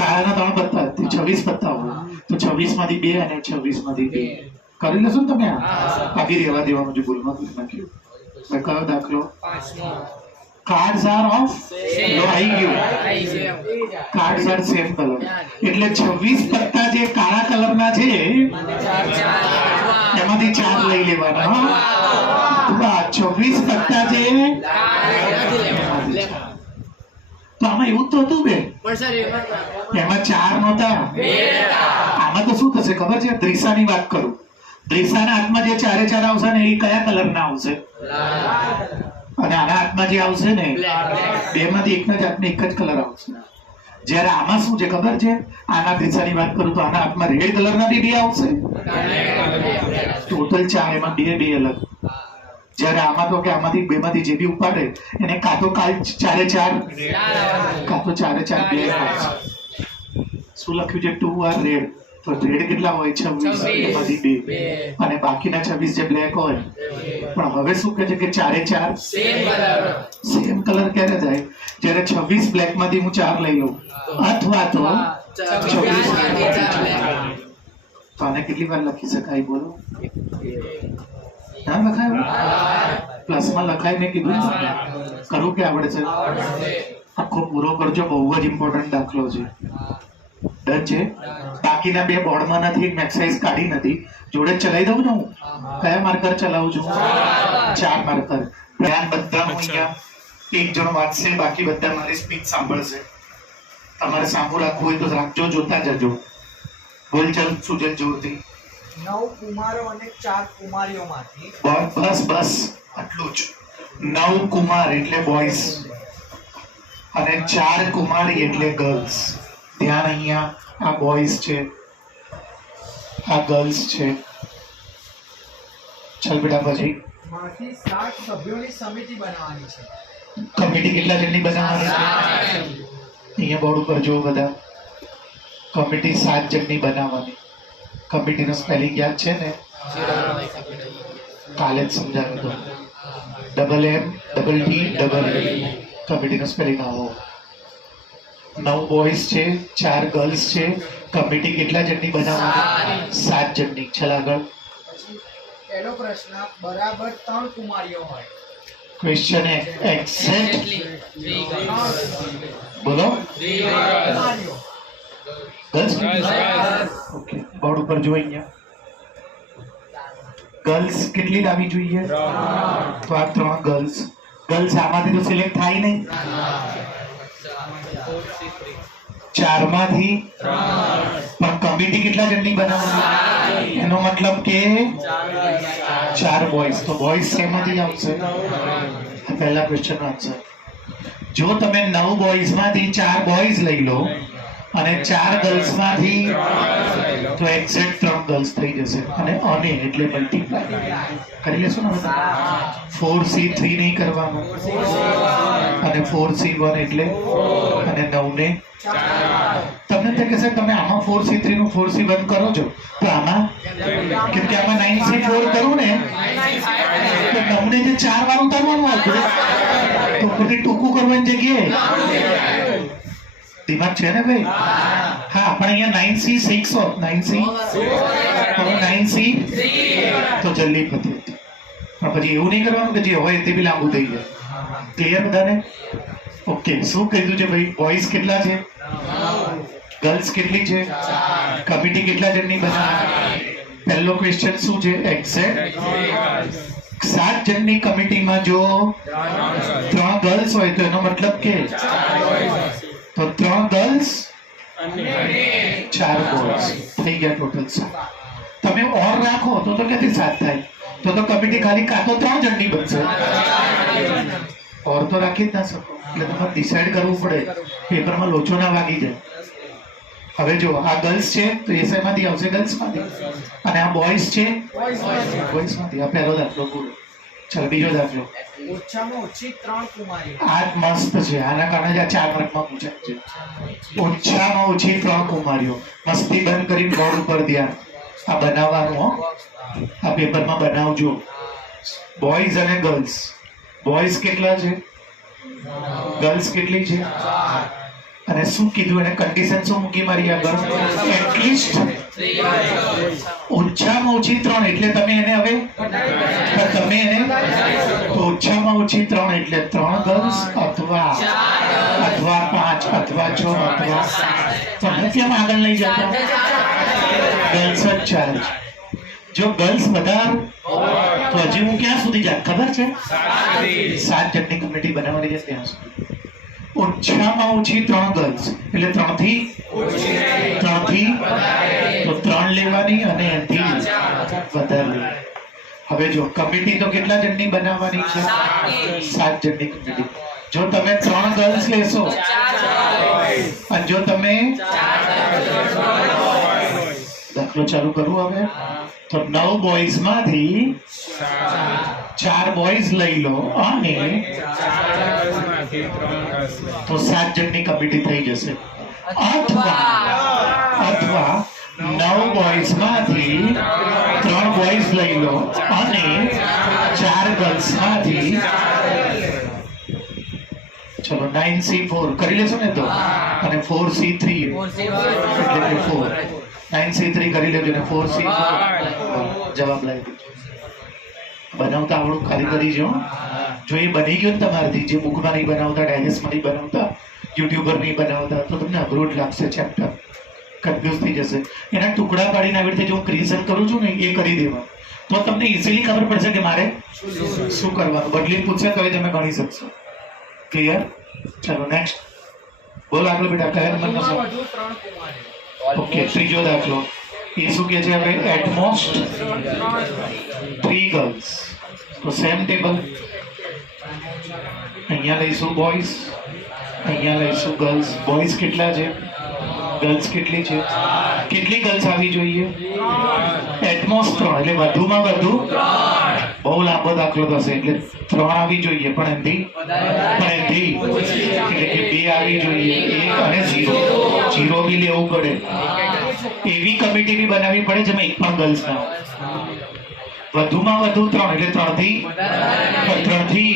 કાળાના 3 પત્તા, 26 પત્તા હોય. તો 26 માંથી 2 અને 26 માંથી 2 કરી લેશો ને તમે? બાકી રહેવા દેવાનું છે, ભૂલમાં કરી નાખ્યું. કયો દાખલો? કાર્ડ્સ આર ઓફ લો આવી ગયું. કાર્ડ્સ આર સેમ કલર એટલે 26 પત્તા જે કાળા કલરના છે એમાંથી 4 લઈ લેવાના. 26 પત્તા છે તો આમાં એવું તો હતું બે, એમાં 4 નહોતા. આમાં તો શું થશે ખબર છે? દ્રિશાની વાત કરું. દ્રિશાના હાથમાં જે 4 4 આવશે ને એ કયા કલરના આવશે? અને આના હાથમાં જે આવશે ને 2 માંથી એકના જ હાથમાં એક જ કલર આવશે. જ્યારે આમાં શું છે ખબર છે? આના દ્રિશાની વાત કરું તો આના હાથમાં રેડ કલરના બી 2 આવશે. ટોટલ 4, એમાં 2 2 અલગ. જ્યારે આમાં તો કે આમાંથી 2 માંથી જે બી ઉપાડે એને કાં તો કાલ 4 4 કાં તો 4 4 2 આવશે. શું લખ્યું છે? 2 આર રેડ. તો રેડ કેટલા હોય? 26 એમાંથી 2 અને બાકીના 26 જે બ્લેક હોય. પણ હવે શું કહે છે કે 4 4 સેમ કલર ક્યારે થાય? જ્યારે 26 બ્લેક માંથી હું 4 લઈ લઉં અથવા તો 26 તો આને કેટલી વાર લખી શકાય બોલો? ના લખાય? પ્લસમાં લખાય. મેં કીધું કરું કે આવડે છે? આખો પૂરો કરજો, બહુ જ ઇમ્પોર્ટન્ટ દાખલો છે. ડન છે? બાકીના 2 બોર્ડમાં નથી, એક્સરસાઇઝ કાઢી નથી. જોડે ચલાવી દઉં ને હું? કયા માર્કર ચલાવું છું? 4 માર્કર. ધ્યાન બધાનું અહીંયા એક જણો વાંચશે, બાકી બધા મારી સ્પીચ સાંભળશે. તમારે સામું રાખવું હોય તો રાખજો, જોતા જજો. બોલ ચાલ સુજલ જોરથી. 9 કુમારો અને 4 કુમારીઓમાંથી. બસ બસ આટલું જ. 9 કુમાર એટલે બોયઝ અને 4 કુમારી એટલે ગર્લ્સ. ધ્યાન, અહીંયા આ બોયઝ છે, આ ગર્લ્સ છે. ચાલ બેટા પછી માંથી 7 સભ્યોની સમિતિ બનાવવાની છે. કમિટી કેટલા જણની બનાવવાની છે? અહીંયા બોર્ડ ઉપર જો બધા. કમિટી 7 જણની બનાવવાની. કમિટીનો સ્પેલિંગ યાદ છે ને? કાલે જ સમજાવ્યું હતું. MMTTE કમિટીનો સ્પેલિંગ આવો. 9 બોયઝ છે, 4 ગર્લ્સ છે. કમિટી કેટલા જણની બનાવવાની? 7 જણની. ચાલ આગળ. પછી પહેલો પ્રશ્ન, બરાબર 3 કુમારીઓ હોય. ક્વેશ્ચન એક્ઝેક્ટલી બોલો. કુમારીઓ. Girls okay. બોર્ડ ઉપર જો અહીંયા ગર્લ્સ કેટલી લાવવી જોઈએ? તો આ 3 ગર્લ્સ. ગર્લ્સ આમાંથી તો સિલેક્ટ થાય નહીં. 4 માંથી પણ કમિટી કેટલા જણની બનાવવાની? એનો મતલબ કે 4 બોયઝ. તો બોયઝ શેમાંથી આવશે? પહેલા ક્વેશ્ચનનો આન્સર. જો તમે 9 બોયઝ માંથી 4 બોયઝ લઈ લો અને 4 ગર્લ્સમાંથી તો એક્ઝેક્ટ 3 ગર્લ્સ થઈ જશે અને એટલે મલ્ટીપ્લાય કરી લેશો ને બધા 4C3 નહીં કરવાનું અને 4C1 એટલે અને 9 ને તમને તે કહેશે તમે આમાં 4C3 નું 4C1 કરો છો તો આમાં કેમ કે આમાં 9C4 કરું ને તો 9 ને જે 4 વાર ઉતારવાનું હતું તો ખોટી ટૂંકું કરવાની જગ્યાએ દિમાગ છે ને ભાઈ હા પણ અહીંયા 9C6 હોત 9C તો જલ્દી પતી પણ પછી એવું નહીં કરવાનું કે જે હોય તે બી લાંબુ થઈ જાય ક્લિયર બધાને ઓકે શું કીધું છે ભાઈ બોયઝ કેટલા છે ગર્લ્સ કેટલી છે કમિટી કેટલા જણની બનાવી પહેલો ક્વેશ્ચન શું છે એક્ઝેક્ટ 7 જણની કમિટીમાં જો 3 ગર્લ્સ હોય તો એનો મતલબ કે તો 3 ગર્લ્સ 4 બોયઝ થઈ ગયા ટોટલ 7 તમે ઓર રાખો તો ક્યાંથી 7 થાય તો કમિટી ખાલી કાં તો 3 જણની બનશે ઓર તો રાખી જ ના શકો એટલે તમારે ડિસાઈડ કરવું પડે પેપરમાં લોચો ના વાગી જાય હવે જો આ ગર્લ્સ છે તો એસઆઈ માંથી આવશે ગર્લ્સ માંથી અને આ બોયઝ છે બોયઝ માંથી આ પહેલો દાખલો પૂરો ચાલો બીજો દાખલો ઓછામાં ઓછી 3 કુમારીઓ આ મસ્ત છે આના કારણે જ આ 4 માર્કમાં પૂછાય છે ઓછામાં ઓછી 3 કુમારીઓ મસ્તી બંધ કરીને બોર્ડ ઉપર ધ્યાન આ બનાવવાનું હો આ પેપરમાં બનાવજો બોયઝ અને ગર્લ્સ બોયઝ કેટલા છે ગર્લ્સ કેટલી છે અને શું કીધું એને કન્ડિશન શું મૂકી મારી આગળ એટલીસ્ટ ઓછામાં ઓછી 3 એટલે તમે એને હવે તમે એને ઓછામાં ઓછી 3 એટલે 3 ગર્લ્સ અથવા 5 અથવા 6 અથવા તમે કેમ આગળ લઈ જતા ગર્લ્સ જ 4 જો ગર્લ્સ વધારો તો હજી હું ક્યાં સુધી જાય ખબર છે 7 જણની કમિટી બનાવવાની છે ત્યાં સુધી ઓછામાં ઓછી 3 ગર્લ્સ એટલે 3 થી તો 3 લેવાની અને એનાથી વધારે હવે જો કમિટી તો કેટલા જણની બનાવવાની છે 7 જણની કમિટી જો તમે 3 ગર્લ્સ લેશો અને જો તમે દાખલો ચાલુ કરું હવે તો 9 બોયઝ માંથી 4 બોયઝ લઈ લો અને તો 7 જણની કમિટી થઈ જશે અથવા 9 બોયઝ માંથી 3 બોયઝ લઈ લો અને 4 ગર્લ્સ માંથી ચલો 9C4 કરી લેશો ને તો અને 4C3 એટલે કે 4 9C3 કરી લેજો ને 4C4 જવાબ લાવી દેજો બનાવતા આવડું ખાલી કરી જો જો એ બની ગયું ને તમારાથી જે બુકમાં નહીં બનાવતા ડાયજેસ્ટમાં નહીં બનાવતા યુટ્યુબર નહીં બનાવતા તો તમને અઘરું જ લાગશે ચેપ્ટર કન્ફ્યુઝ થઈ જશે એના ટુકડા પાડીને આવી રીતે જો હું ક્રિએશન કરું છું ને એ કરી દેવા તો તમને ઇઝીલી ખબર પડશે કે મારે શું કરવાનું બદલીને પૂછશે તો તમે ગણી શકશો ક્લિયર ચલો નેક્સ્ટ બોલ આગળ બેટા કયા નંબરનો વધુ 3 કુમારીઓ ઓકે ત્રીજો દાખલો એ શું કહે છે આપણે એટમોસ્ટ 3 ગર્લ્સ તો સેમ ટેબલ અહીંયા લઈશું બોયઝ અહીંયા લઈશું ગર્લ્સ બોયઝ કેટલા છે ગર્લ્સ કેટલી છે કેટલી ગર્લ્સ આવી જોઈએ એટમોસ્ટ 3 એટલે વધુમાં વધુ બહુ લાંબો દાખલો થશે એટલે 3 આવી જોઈએ પણ એમથી એટલે કે 2 આવી જોઈએ 1 અને 0 બી લેવું પડે એવી કમિટી બી બનાવવી પડે જેમાં એક પણ ગર્લ્સ ના વધુમાં વધુ 3 એટલે 3 થી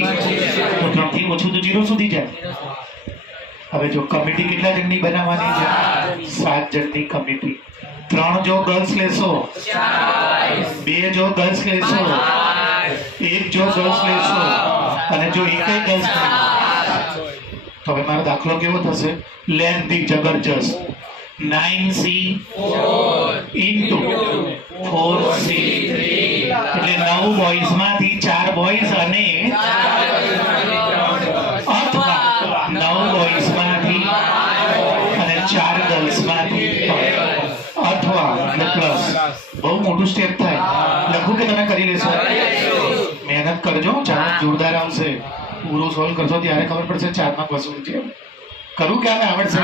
ઓછું તો 0 સુધી જાય હવે જો કમિટી કેટલા જણની બનાવવાની છે 7 જણની કમિટી 3 જો ગર્લ્સ લેશો 2 જો ગર્લ્સ લેશો 1 જો ગર્લ્સ લેશો અને જો એક ગર્લ્સ તો હવે મારો દાખલો કેવો થશે લેન્થી જબરજસ્ત 9C4 into 4C3 એટલે 9 બોયઝ માંથી 4 બોયઝ અને અથવા 9 બોયઝ માંથી અને 4 ગર્લ્સ માંથી અથવા પ્લસ બહુ મોટું સ્ટેપ થાય લખું કે તમે કરી લેશો મહેનત કરજો ચાલો જોરદાર આવશે પૂરું સોલ્વ કરશો ત્યારે ખબર પડશે 4 માર્ક વસૂલ છે કરું કે આવડશે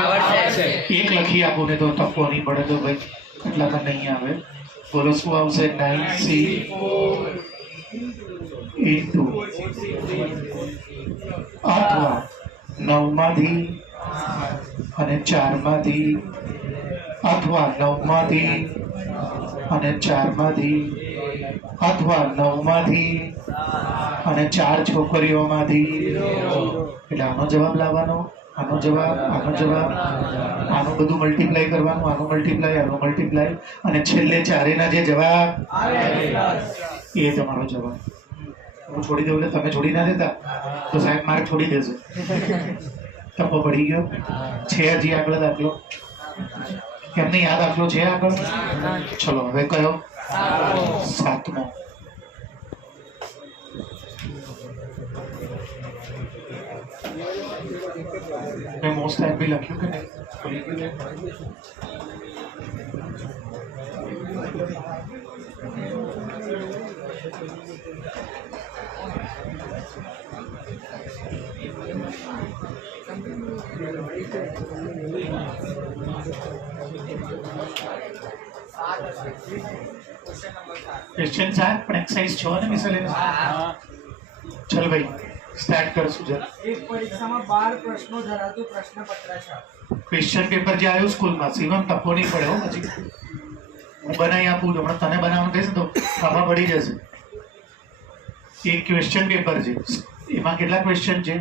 એક લખી આપું ને તો તપો નહીં પડે તો ભાઈ એટલામાં નહીં આવે. બોલો શું આવશે? 9C ઇન્ટુ અથવા 9 માંથી અને 4 માંથી અથવા 9 માંથી અને 4 માંથી અથવા 9 માંથી અને 4 છોકરીઓમાંથી. એટલે આનો જવાબ લાવવાનો, આનો જવાબ, આનું બધું મલ્ટીપ્લાય કરવાનું, આનું મલ્ટીપ્લાય અને છેલ્લે ચારેના જે જવાબ એ તમારો જવાબ. હું છોડી દઉં એટલે તમે છોડી ના દેતા તો સાહેબ માર્ક છોડી દેશે. ટપ્પો પડી ગયો છે. હજી આગળ દાખલો એમને યાદ દાખલો છે આગળ? ચલો હવે કયો? 7મો. મેં મોસ્ટ ટાઈમ બી લખ્યું કે નહીં? ક્વેશ્ચન 7 પણ એક્સરસાઇઝ 6 ને મિસલેનિયસ. ચલ ભાઈ સ્ટાર્ટ કરશું જરા. એક પરીક્ષામાં 12 પ્રશ્નો ધરાવતું પ્રશ્નપત્ર છે. ક્વેશ્ચન પેપર જે આવ્યું સ્કૂલમાં શિવમ ટપ્પો નહીં પડે હો. પછી હું બનાવી આપું છું, હમણાં તને બનાવવાનું કહીશ તો ખબર પડી જશે. એક ક્વેશ્ચન પેપર છે, એમાં કેટલા ક્વેશ્ચન છે?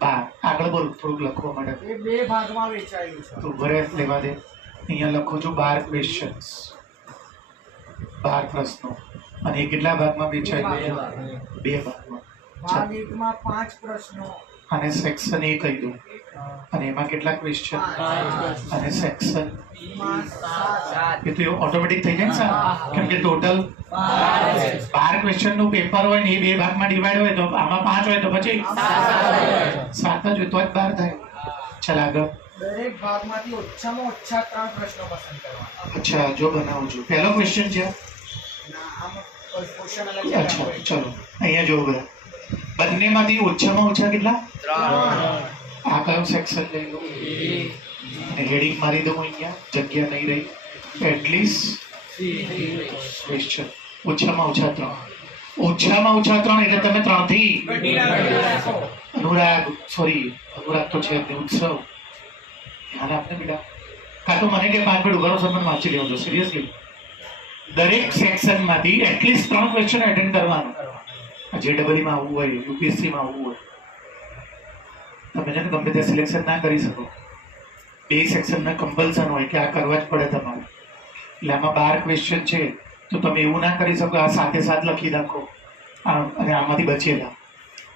12. આગળ બોલ થોડુંક લખવા માટે. એ 2 ભાગમાં વહેંચાયેલું છે. તું ભરે લેવા દે. અહીંયા લખું છું 12 ક્વેશ્ચન્સ, 12 પ્રશ્નો. અને એ કેટલા ભાગમાં વહેંચાયેલું? 2 ભાગમાં. ભાગ 1માં 5 પ્રશ્નો અને સેક્શન એ કહી દઉં. અને એમાં કેટલા ક્વેશ્ચન? અને સેક્શન એ તો એવું ઓટોમેટિક થઈ જાય ને સર, કેમ કે ટોટલ 12 ક્વેશ્ચન નું પેપર હોય ને એ 2 ભાગમાં ડિવાઈડ હોય તો આમાં 5 હોય તો પછી 7 જ હોય તો જ 12 થાય. ચાલ આગળ. દરેક ભાગમાંથી ઓછામાં ઓછા 3 પ્રશ્નો પસંદ કરવાના. અચ્છા જો બનાવું છું. પહેલો ક્વેશ્ચન છે. ક્વેશ્ચન અલગ છે. અચ્છા ચલો અહીંયા જોવો બધા. બંનેમાંથી ઓછામાં ઓછા કેટલા? 3. આ કયો સેક્શન લઈ લો? હેડિંગ મારી દઉં અહીંયા, જગ્યા નહીં રહી. એટલીસ્ટ ક્વેશ્ચન ઓછામાં ઓછા 3. ઓછામાં ઓછા 3 એટલે તમે 3 થી અનુરાગ તો છે ઉત્સવ. ધ્યાન આપને બેટા. કાં તો મને કે 5 મિનિટ ઉભા રહો સર, મને વાંચી લેવું છે સિરિયસલી. દરેક સેક્શનમાંથી એટલીસ્ટ 3 ક્વેશ્ચન એટેન્ડ કરવાનું. JEE-માં આવવું હોય, UPSC-માં આવવું હોય, તમે છે ને ગમે તે સિલેક્શન ના કરી શકો. 2 સેક્શનના કમ્પલ્સન હોય કે આ કરવા જ પડે તમારે. એટલે આમાં 12 ક્વેશ્ચન છે તો તમે એવું ના કરી શકો આ સાથે લખી નાખો અને આમાંથી બચેલા.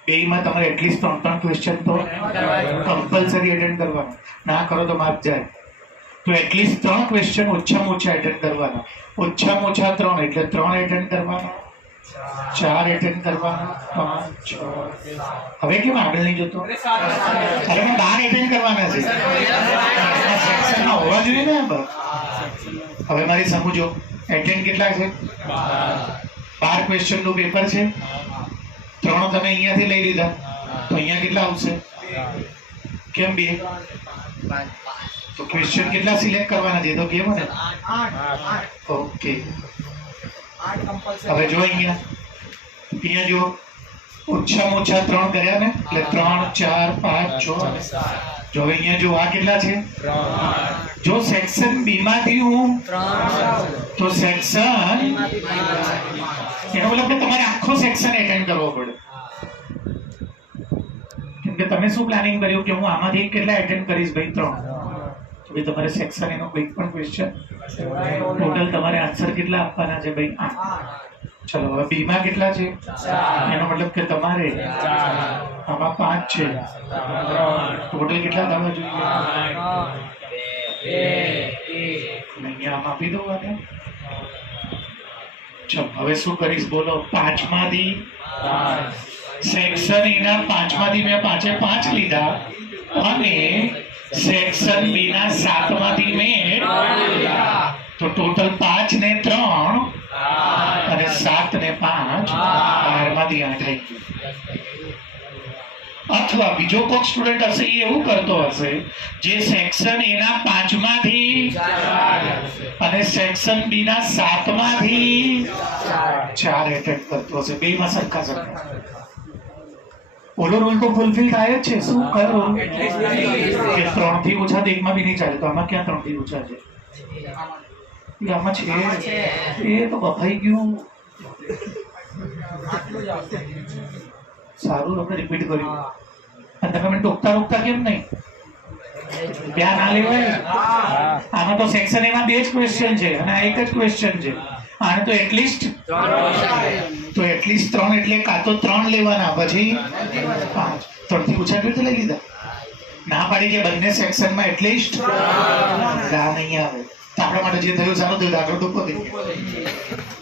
2માં તમારે એટલીસ્ટ 3 ક્વેશ્ચન તો કમ્પલસરી એટેન્ડ કરવાનું. ના કરો તો માર્ક જાય. તો એટલીસ્ટ 3 ક્વેશ્ચન ઓછામાં ઓછા એટેન્ડ કરવાના. ઓછામાં ઓછા 3 એટલે 3 એટેન્ડ કરવાના, 4 એટેન્ડ કરવાના, 5, 6. હવે કેમ આગળ નહીં જતો? અરે પણ 12 એટેન્ડ કરવાના છે. સેક્શનમાં હોવા જોઈએ ને. હવે મારી સમજો એટેન્ડ કેટલા છે? 12 ક્વેશ્ચન નું પેપર છે. 3 તમે અહીંયાથી લઈ લીધા તો અહીંયા કેટલા આવશે? કેમ 2? તો ક્વેશ્ચન કેટલા સિલેક્ટ કરવાના છે તો કેમ ને? 8. ઓકે. હવે જો અહીંયા જો ઓછામાં ઓછા 3 કર્યા ને એટલે 3, 4, 5, 6. જો હવે અહીંયા જો આ કેટલા છે? 3. જો સેક્શન બી માંથી હું તો સેક્શન એનો મતલબ કે તમારે આખો સેક્શન એટેન્ડ કરવો પડે. કેમ કે તમે શું પ્લાનિંગ કર્યું કે હું આમાંથી કેટલા એટેન્ડ કરીશ? ભાઈ 3. તો ભાઈ તમારે સેક્શન એનો કોઈ પણ ક્વેશ્ચન ટોટલ તમારે આન્સર કેટલા આપવાના છે? ભાઈ 8. ચલો હવે બી માં કેટલા છે? એનો મતલબ કે તમારે આમાં 5 છે, ટોટલ કેટલા થવા જોઈએ? અહીંયા આમ આપી દઉં આને. ચલો હવે શું કરીશ બોલો? 5 માંથી સેક્શન એના 5 માંથી મેં 5 લીધા અને સેક્શન બી ના 7 માંથી મેં તો ટોટલ 5 ને 3 અને 7 ને 5 12 માંથી 8 આવી ગયું. અથવા બીજો કોઈક સ્ટુડન્ટ હશે એ એવું કરતો હશે જે સેક્શન એ ના 5 માંથી અને સેક્શન બી ના 7 માંથી 4 એટેન્ડ કરતો હશે. બેમાં સરખા સરખા. ઓલો રૂલ તો ફૂલફિલ થાય જ છે. શું કરો કે 3 થી ઓછા તો એકમાં બી નહીં ચાલે. તો આમાં ક્યાં 3 થી ઓછા છે? એ આમાં છે. એ તો બફાઈ ગયું. સારું, આપણે રિપીટ કર્યું. અને તમે મને ટોકતા રોકતા કેમ નહીં? ધ્યાન ના લેવાય. આમાં તો સેક્શન એમાં 2 જ ક્વેશ્ચન છે અને આ એક જ ક્વેશ્ચન છે. આને તો એટલીસ્ટ 3 એટલે કાં તો 3 લેવાના, પછી 5. 3 થી ઓછા કેવી રીતે લઈ લીધા? ના પાડી કે બંને સેક્શનમાં એટલીસ્ટ ના નહીં આવે. તો આપણા માટે જે થયું સારું થયું. આગળ તો પતી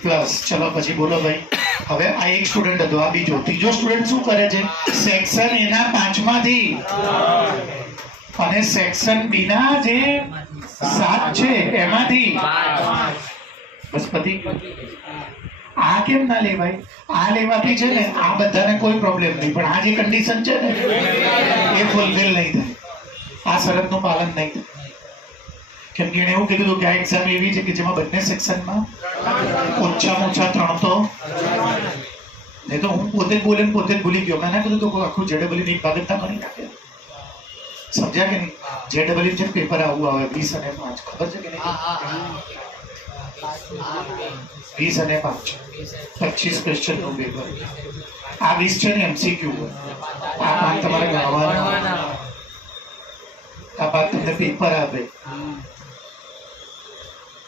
પ્લસ. ચલો પછી બોલો ભાઈ. હવે આ એક સ્ટુડન્ટ હતો, આ બીજો. ત્રીજો સ્ટુડન્ટ શું કરે છે? સેક્શન એના 5 માંથી અને સેક્શન બી ના જે 7 છે એમાંથી બસ પતી. આ કેમ ના લેવાય? આ લેવાથી છે ને આ બધાને કોઈ પ્રોબ્લેમ નહીં, પણ આ જે કન્ડિશન છે ને એ ફૂલફિલ નહીં થાય. આ શરતનું પાલન નહીં થાય. કેમ કે એને એવું કીધું હતું કે આ એક્ઝામ એવી છે કે જેમાં બંને સેક્શનમાં ઓછામાં ઓછા 3 તો નહીં. તો હું પોતે જ બોલીને પોતે જ ભૂલી ગયો. મેં ના કીધું તો આખું જેડબલ્યુ ની ભાગતા કરી નાખે. સમજ્યા કે નહીં? જેડબલ્યુ છે પેપર આવું આવે 20 અને 5. ખબર છે કે નહીં? 20 અને 5 25 ક્વેશ્ચન નું પેપર. આ 20 છે ને MCQ. આ 5 તમારે ગાવાના. આ 5 તમને પેપર આપે,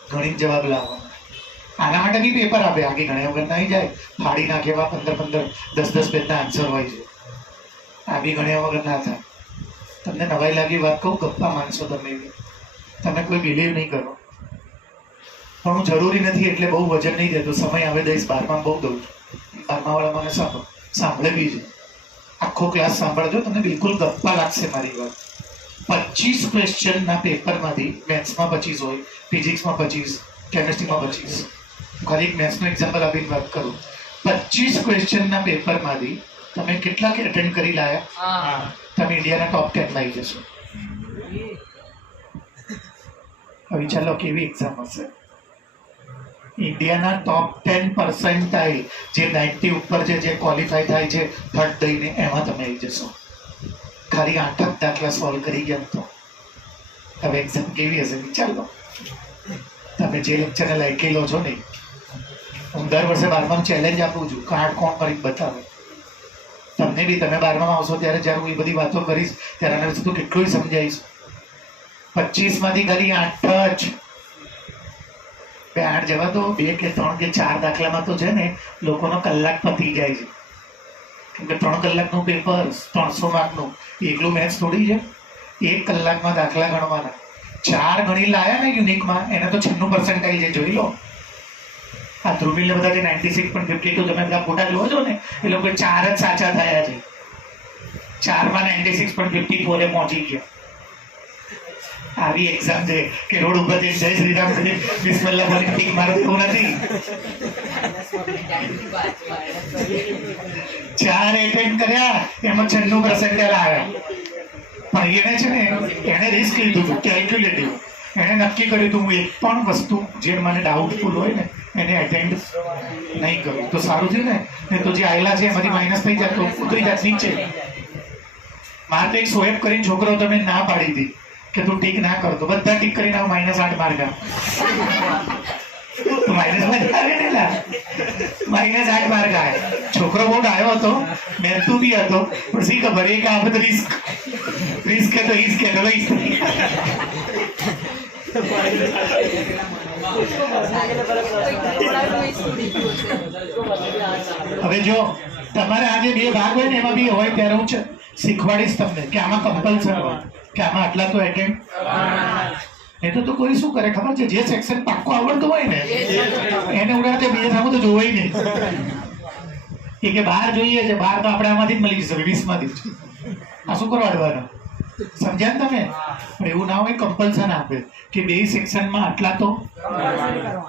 ગણિત જવાબ લાવવાના. આના માટે બી પેપર આપે. આગે ગણ્યા વગર નહીં જાય. ફાડી નાખે. 15 10 પેજના આન્સર હોય છે. આ બી ગણ્યા વગર ના થાય. તમને નવાઈ લાગી વાત કહું, ગપ્પા માનશો તમે એવી. તમે કોઈ બિલીવ નહીં કરો. પણ હું જરૂરી નથી એટલે બહુ વજન નહીં દેતો. સમય આવે દઈશ. 12માં બહુ દઉં છું. 12મા વાળા મને સાંભળે બી છે. આખો ક્લાસ સાંભળજો, તમને બિલકુલ ગપ્પા લાગશે મારી વાત. 25 ક્વેશ્ચનના પેપરમાંથી મેથ્સમાં 25 હોય, ફિઝિક્સમાં 25, કેમેસ્ટ્રીમાં 25. ખાલી મેથ્સનું એક્ઝામ્પલ આપીને વાત કરું. 25 ક્વેશ્ચનના પેપરમાંથી તમે કેટલા એટેન્ડ કરી લાયા? તમે ઇન્ડિયાના ટોપ 10 લાવી જશો. હવે ચાલો કેવી એક્ઝામ હશે? ઇન્ડિયાના ટોપ 10 પર્સન્ટાઇલ જે 90 ઉપર છે, જે ક્વોલિફાય થાય છે થર્ડ દઈને, એમાં તમે આવી જશો. ખાલી 8 દાખલા સોલ્વ કરી ગયા તો હવે એક્ઝામ કેવી હશે વિચાર લો. તમે જે લેક્ચરને લાયકી લો છો નહીં. હું દર વર્ષે 12માં ચેલેન્જ આપું છું. કાર્ડ કોણ કરી બતાવે. તમને બી તમે 12માં આવશો ત્યારે જ્યારે હું એ બધી વાતો કરીશ ત્યારે આના વિશે તો કેટલું સમજાવીશ. 25 માંથી ખાલી 8 જ. 8 જવા તો 2 કે 3 કે 4 દાખલામાં તો છે ને લોકોનો કલાક પતી જાય છે. કેમ કે 3 કલાકનું પેપર 300 માર્કનું. એકલું મેથ્સ થોડી છે. 1 કલાકમાં દાખલા ગણવાના. 4 ગણી લાયા ને યુનિકમાં, એને તો 96 પર્સન્ટાઇલ છે. જોઈ લો. આ ધ્રુવીલ બધા જે 96.52 તમે બધા ફોટા જોવો છો ને એ લોકો 4 જ સાચા થયા છે. 4માં 96.54 પહોંચી ગયા. આવી એક્ઝામ છે કે રોડ ઉપર જઈને જય શ્રી રામ બિસ્મિલ્લાહ બોલી ટીક મારો એવું નથી. 4 એટેન્ડ કર્યા એમાં 96 પર્સન્ટાઇલ આવ્યા. પણ એને છે ને એને રિસ્ક લીધું હતું, કેલ્ક્યુલેટિવ. એને નક્કી કર્યું હતું હું એક પણ વસ્તુ જે મને ડાઉટફુલ હોય ને એને એટેન્ડ નહીં કરું. તો સારું થયું ને. તો જે આયેલા છે એમાંથી માઇનસ થઈ જાય તો ઉતરી જાય નીચે. મારે તો એક સ્વેપ કરીને છોકરો તમે ના પાડી હતી કે તું ટીક ના કરતો. બધા ટીક કરીને -8 માર્ક આવ્યા. તો માઇનસમાં જ આવે ને લા. -8 માર્ક આવ્યા. છોકરો બહુ ડાયો હતો, મહેનતુ બી હતો, પણ શી ખબર એક આ બધું રિસ્ક હે તો રિસ્ક હે તો રિસ્ક. હવે જો તમારે આ જે 2 ભાગ હોય ને એમાં બી હોય ત્યારે હું શીખવાડીશ તમને કે આમાં કમ્પલસરી હોય કે આમાં આટલા તો એટેન્ડ. એ તો કોઈ શું કરે ખબર છે? જે સેક્શન પાક્કો આવડતું હોય ને એને ઉડાડે. બીજા સામું તો જોવાય નહીં. એ કે બહાર જોઈએ છે, બહાર તો આપણે આમાંથી જ મળી જશે 20 માંથી. આ શું કરવાડવાનું? સમજ્યા ને તમે? પણ એવું ના હોય. કમ્પલસન આપે કે 2 સેક્શનમાં આટલા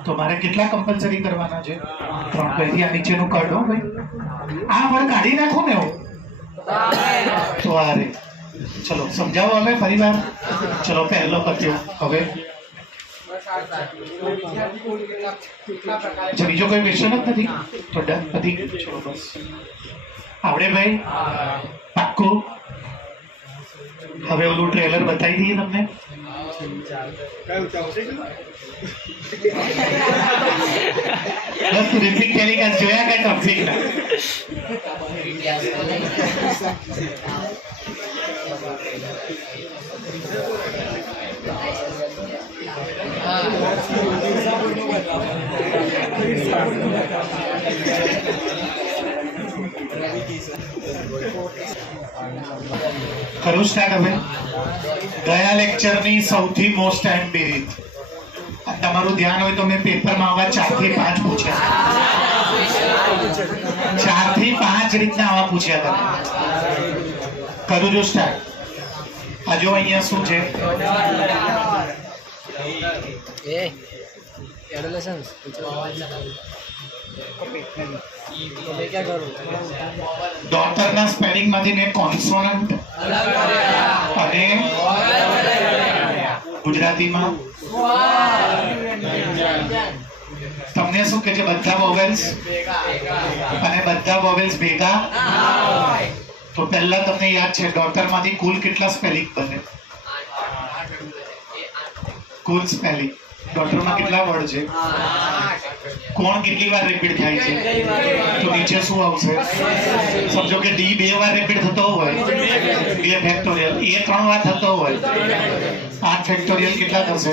તો મારે કેટલા કમ્પલસરી કરવાના છે? 3. પહેલી આ નીચેનું કાઢો ભાઈ. આ વળ કાઢી નાખો ને. તો આ રે ચલો સમજાવો હવે ફરી વાર ચલો પહેલો પત્યો હવે અચ્છા બીજો કોઈ ક્વેશ્ચન જ નથી તો ડન નથી ચલો બસ આવડે ભાઈ પાક્કું હવે ઓલું ટ્રેલર બતાવી દઈએ તમને બસ રિપીટ ટેલિકાસ્ટ જોયા કઈ ટોપિક ના કરું સ્ટાર્ટ હવે ગયા લેક્ચરની સૌથી મોસ્ટ ટાઈમ બે રીત તમારું ધ્યાન હોય તો મેં પેપરમાં આવા 4 થી 5 પૂછ્યા 4 થી 5 રીતના આવા પૂછ્યા હતા કરું જો સ્ટાર્ટ આ જો અહીંયા શું છે एडोलेसेंस तो मैं क्या करूं ડોટરના સ્પેલિંગ માંથી મેં કોન્સોનન્ટ અને ગુજરાતીમાં તમને શું કે છે બધા વોવેલ્સ અને બધા વોવેલ્સ ભેગા તો પહેલા તમને યાદ છે ડોટરમાંથી કુલ કેટલા સ્પેલિંગ બને કુલ સ્પેલિંગ ડોટરમાં કેટલા વર્ડ છે કોણ કેટલી વાર રિપીટ થાય છે તો નીચે શું આવશે સમજો કે ડી 2 વાર રિપીટ થતો હોય 2 ફેક્ટોરિયલ એ 3 વાર થતો હોય 8 ફેક્ટોરિયલ કેટલા થશે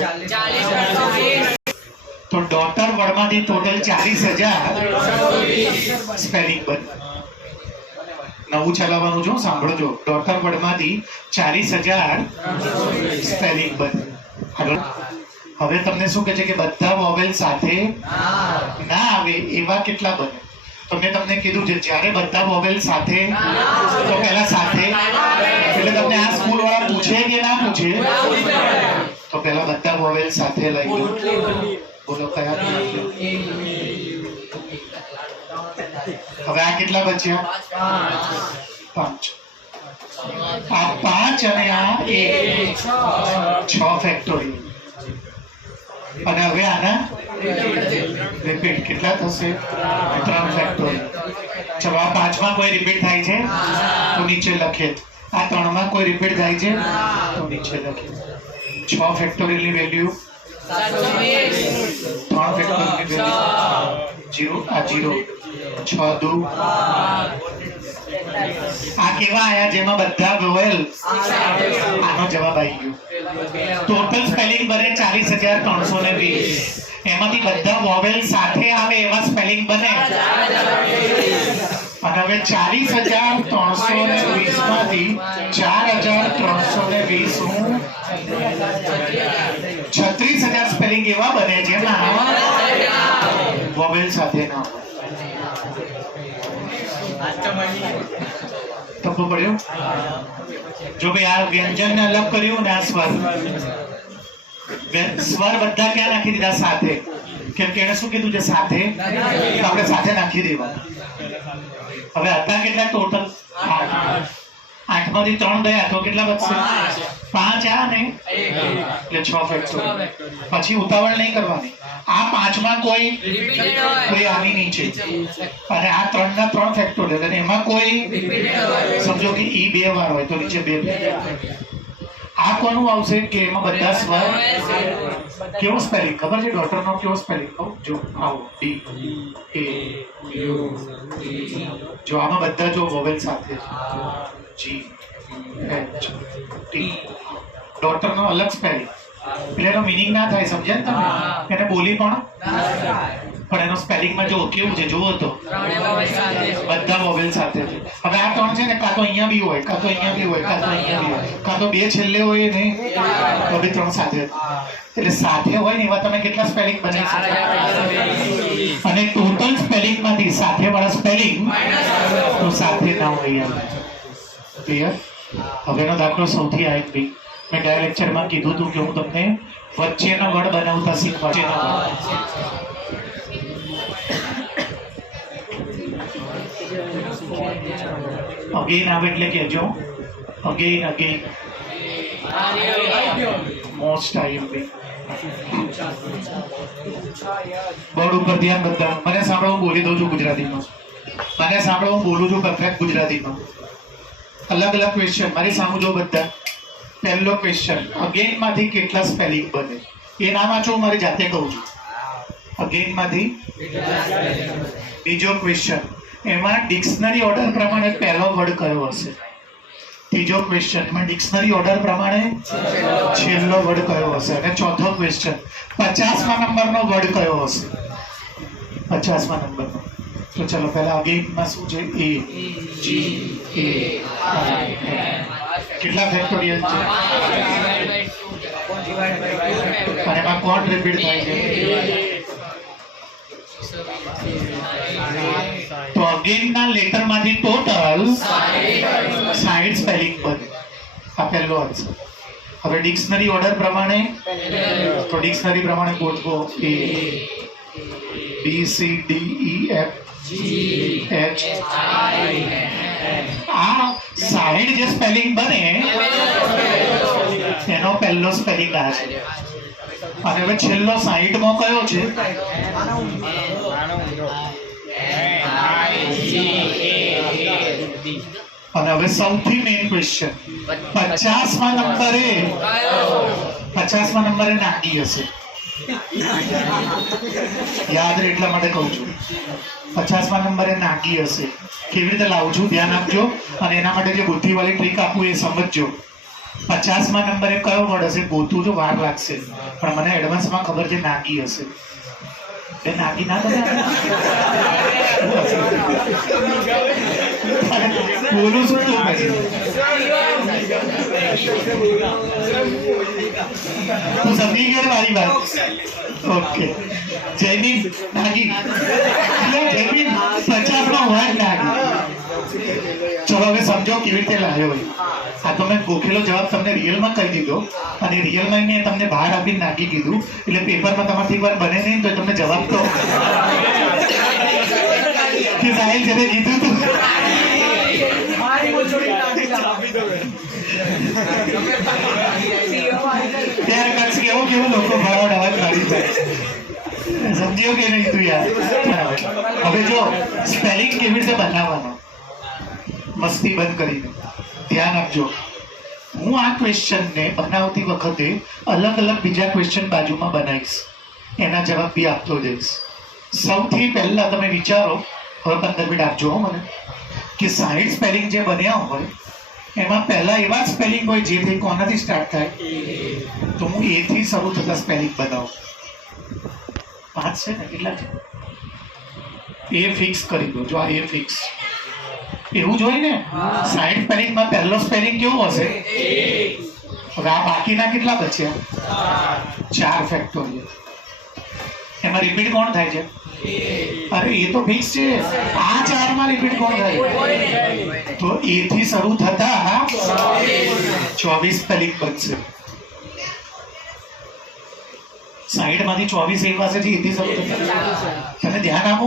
તો ડોટર વર્ડમાંથી ટોટલ 40,000 સ્પેલિંગ બને નવું ચલાવવાનું જો સાંભળજો ડોટર વર્ડમાંથી 40,000 સ્પેલિંગ બને આગળ હવે તમને શું કહે છે કે બધા વોવેલ સાથે ના આવે એવા કેટલા બને તો મેં તમને કીધું છે જ્યારે બધા વોવેલ સાથે તો પહેલા સાથે એટલે તમને આ સ્કૂલ વાળા પૂછે કે ના પૂછે તો પહેલા બધા વોવેલ સાથે લઈ લો બોલો કયા હવે આ કેટલા બચ્યા 5 આ 5 અને આ 1 6 ફેક્ટોરિયલ અને હવે આના રિપીટ કેટલા થશે 3 ફેક્ટોરિયલ ચલો આ 5 માં કોઈ રિપીટ થાય છે તો નીચે લખીએ આ 3 માં કોઈ રિપીટ થાય છે તો નીચે લખીએ 6 ફેક્ટોરિયલ ની વેલ્યુ 3 ફેક્ટોરિયલ ની વેલ્યુ 0 આ 0 6 2 આ કેવા આયા જેમાં બધા વોવેલ આનો જવાબ આવી ગયો ટોટલ સ્પેલિંગ બને 40,320 એમાંથી બધા વોવેલ સાથે આવે એવા સ્પેલિંગ બને અને હવે 40,320 માંથી 4,320 હું 36,000 સ્પેલિંગ એવા બને જેમાં વોવેલ સાથે ના તપો પડ્યું જો ભાઈ આ વ્યંજન ને અલગ કર્યું ને આ સ્વર બધા ક્યાં નાખી દીધા સાથે કેમ કે એને શું કીધું છે સાથે આપણે સાથે નાખી દેવા હવે હતા કેટલા ટોટલ 8 માંથી 3 ગયા તો કેટલા બચશે 5 આ ને એટલે 6 ફેક્ટોરિયલ પછી ઉતાવળ નહીં કરવાની આ 5 માં કોઈ આની નીચે અને આ 3 ના 3 ફેક્ટોરિયલ અને એમાં કોઈ સમજો કે ઈ 2 વાર હોય તો નીચે 2 આ કોનું આવશે કે એમાં બધા સ્વર કેવો સ્પેલિંગ ખબર છે ડોટર નો કેવો સ્પેલિંગ જો આવો ડી એ યુ જો આમાં બધા જો વોવેલ સાથે જી એચ ટી ડોટર નો અલગ સ્પેલિંગ એટલે એનો મીનિંગ ના થાય સમજ્યા ને તમે એને બોલી પણ એનો સ્પેલિંગ માં જો કેવું છે જોવો તો બધા વોવેલ સાથે છે હવે આ 3 છે ને કાં તો અહીંયા બી હોય કાં તો અહીંયા બી હોય કાં તો અહીંયા બી હોય કાં તો 2 છેલ્લે હોય ને તો બી 3 સાથે એટલે સાથે હોય ને એવા તમે કેટલા સ્પેલિંગ બનાવી શકો અને ટોટલ સ્પેલિંગ માંથી સાથે વાળા સ્પેલિંગ તો સાથે ના હોય ક્લિયર હવેનો દાખલો સૌથી આ એક બી મેં ગયા લેક્ચરમાં કીધું હતું કે હું તમને વચ્ચેનો વર્ડ બનાવતા શીખવાડું અગેન આવે એટલે કહેજો. Again most IMP. બોર્ડ ઉપર ધ્યાન બધા. મને સાંભળો, હું બોલી દઉં છું ગુજરાતીમાં. મને સાંભળો, હું બોલું છું પરફેક્ટ ગુજરાતીમાં. અલગ અલગ ક્વેશ્ચન મારી સામે જો બધા. પહેલો ક્વેશ્ચન, અગેન માંથી કેટલા સ્પેલિંગ બને? એ ના વાંચો, હું મારી જાતે કહું છું. અગેન માંથી. બીજો ક્વેશ્ચન, એમાં ડિક્શનરી ઓર્ડર પ્રમાણે પહેલો વર્ડ કયો હશે? ત્રીજો ક્વેશ્ચન, એમાં ડિક્શનરી ઓર્ડર પ્રમાણે છેલ્લો વર્ડ કયો હશે? અને ચોથો ક્વેશ્ચન, 50મા નંબરનો વર્ડ કયો હશે? 50મા નંબરનો. તો ચલો પહેલા અગેનમાં શું છે? એ જી એ કેટલા ફેક્ટોરિયલ છે? અને એમાં કોણ રિપીટ થાય છે? તો અગેન ના લેટર માંથી ટોટલ 60 સ્પેલિંગ બને. આ પહેલો આન્સર. હવે ડિક્શનરી ઓર્ડર પ્રમાણે, તો ડિક્શનરી પ્રમાણે ગોઠવો. A B C D E F H. આ 60 જે સ્પેલિંગ બને એનો પહેલો સ્પેલિંગ આ છે. અને હવે છેલ્લો 60મો કયો છે? અને હવે સૌથી મેઇન ક્વેશ્ચન, 50મા નંબરે નાગી હશે. યાદ રહે એટલા માટે કહું છું. 50મા નંબરે નાગી હશે. કેવી રીતે લાવું છું ધ્યાન આપજો. અને એના માટે જે બુદ્ધિવાળી ટ્રીક આપું એ સમજજો. 50મા નંબરે કયો વર્ડ હશે ગોતું જો, વાર લાગશે. પણ મને એડવાન્સમાં ખબર છે નાગી હશે. એ નાગી ના તમે બોલું છું તો તું સમજી ગયો મારી વાત? ઓકે. જયદીપ નાગી એટલે જયદીપ 50નો વર્ડ નાગી. ચલો હવે સમજો કેવી રીતે લાવ્યો હોય. આ તો મેં ગોખેલો જવાબ તમને રિયલમાં કહી દીધો, અને રિયલમાં મેં તમને બહાર આપીને નાખી દીધું. એટલે પેપરમાં તમારથી વાર બને નહીં તો તમને જવાબ તો કે સાહેબ જેને કીધું તું ત્યાર કચ્છ કેવું કેવું લોકો ભરાવડ અવાજ કાઢી જાય. સમજ્યો કે નહીં તું યાર? હવે જો સ્પેલિંગ કેવી રીતે બનાવવાનો, મસ્તી બંધ કરીને ધ્યાન આપજો. હું આ ક્વેશ્ચનને બનાવતી વખતે અલગ અલગ બીજા ક્વેશ્ચન બાજુમાં બનાવીશ, એના જવાબ બી આપતો જઈશ. સૌથી પહેલા તમે વિચારો, હવે 15 મિનિટ આપજો મને, કે 60 સ્પેલિંગ જે બન્યા હોય એમાં પહેલા એવા સ્પેલિંગ હોય જેથી કોનાથી સ્ટાર્ટ થાય? તો હું એ થી શરૂ થતા સ્પેલિંગ બનાવું. 5 છે ને? કેટલા છે? એ ફિક્સ કરી દો. જો આ એ ફિક્સ એવું જ હોય ને. 60 સ્પેલિંગમાં પહેલો સ્પેલિંગ કેવો હશે? હવે આ બાકીના કેટલા બચ્યા? 4 ફેક્ટોરિયલ. એમાં રિપીટ કોણ થાય છે? અરે એ તો ફિક્સ છે. આ 4માં રિપીટ કોણ થાય? તો એ થી શરૂ થતા 24 સ્પેલિંગ બનશે. 60 માંથી 24 એવા છે જે એ થી શરૂ થતા. તમે ધ્યાન આપો.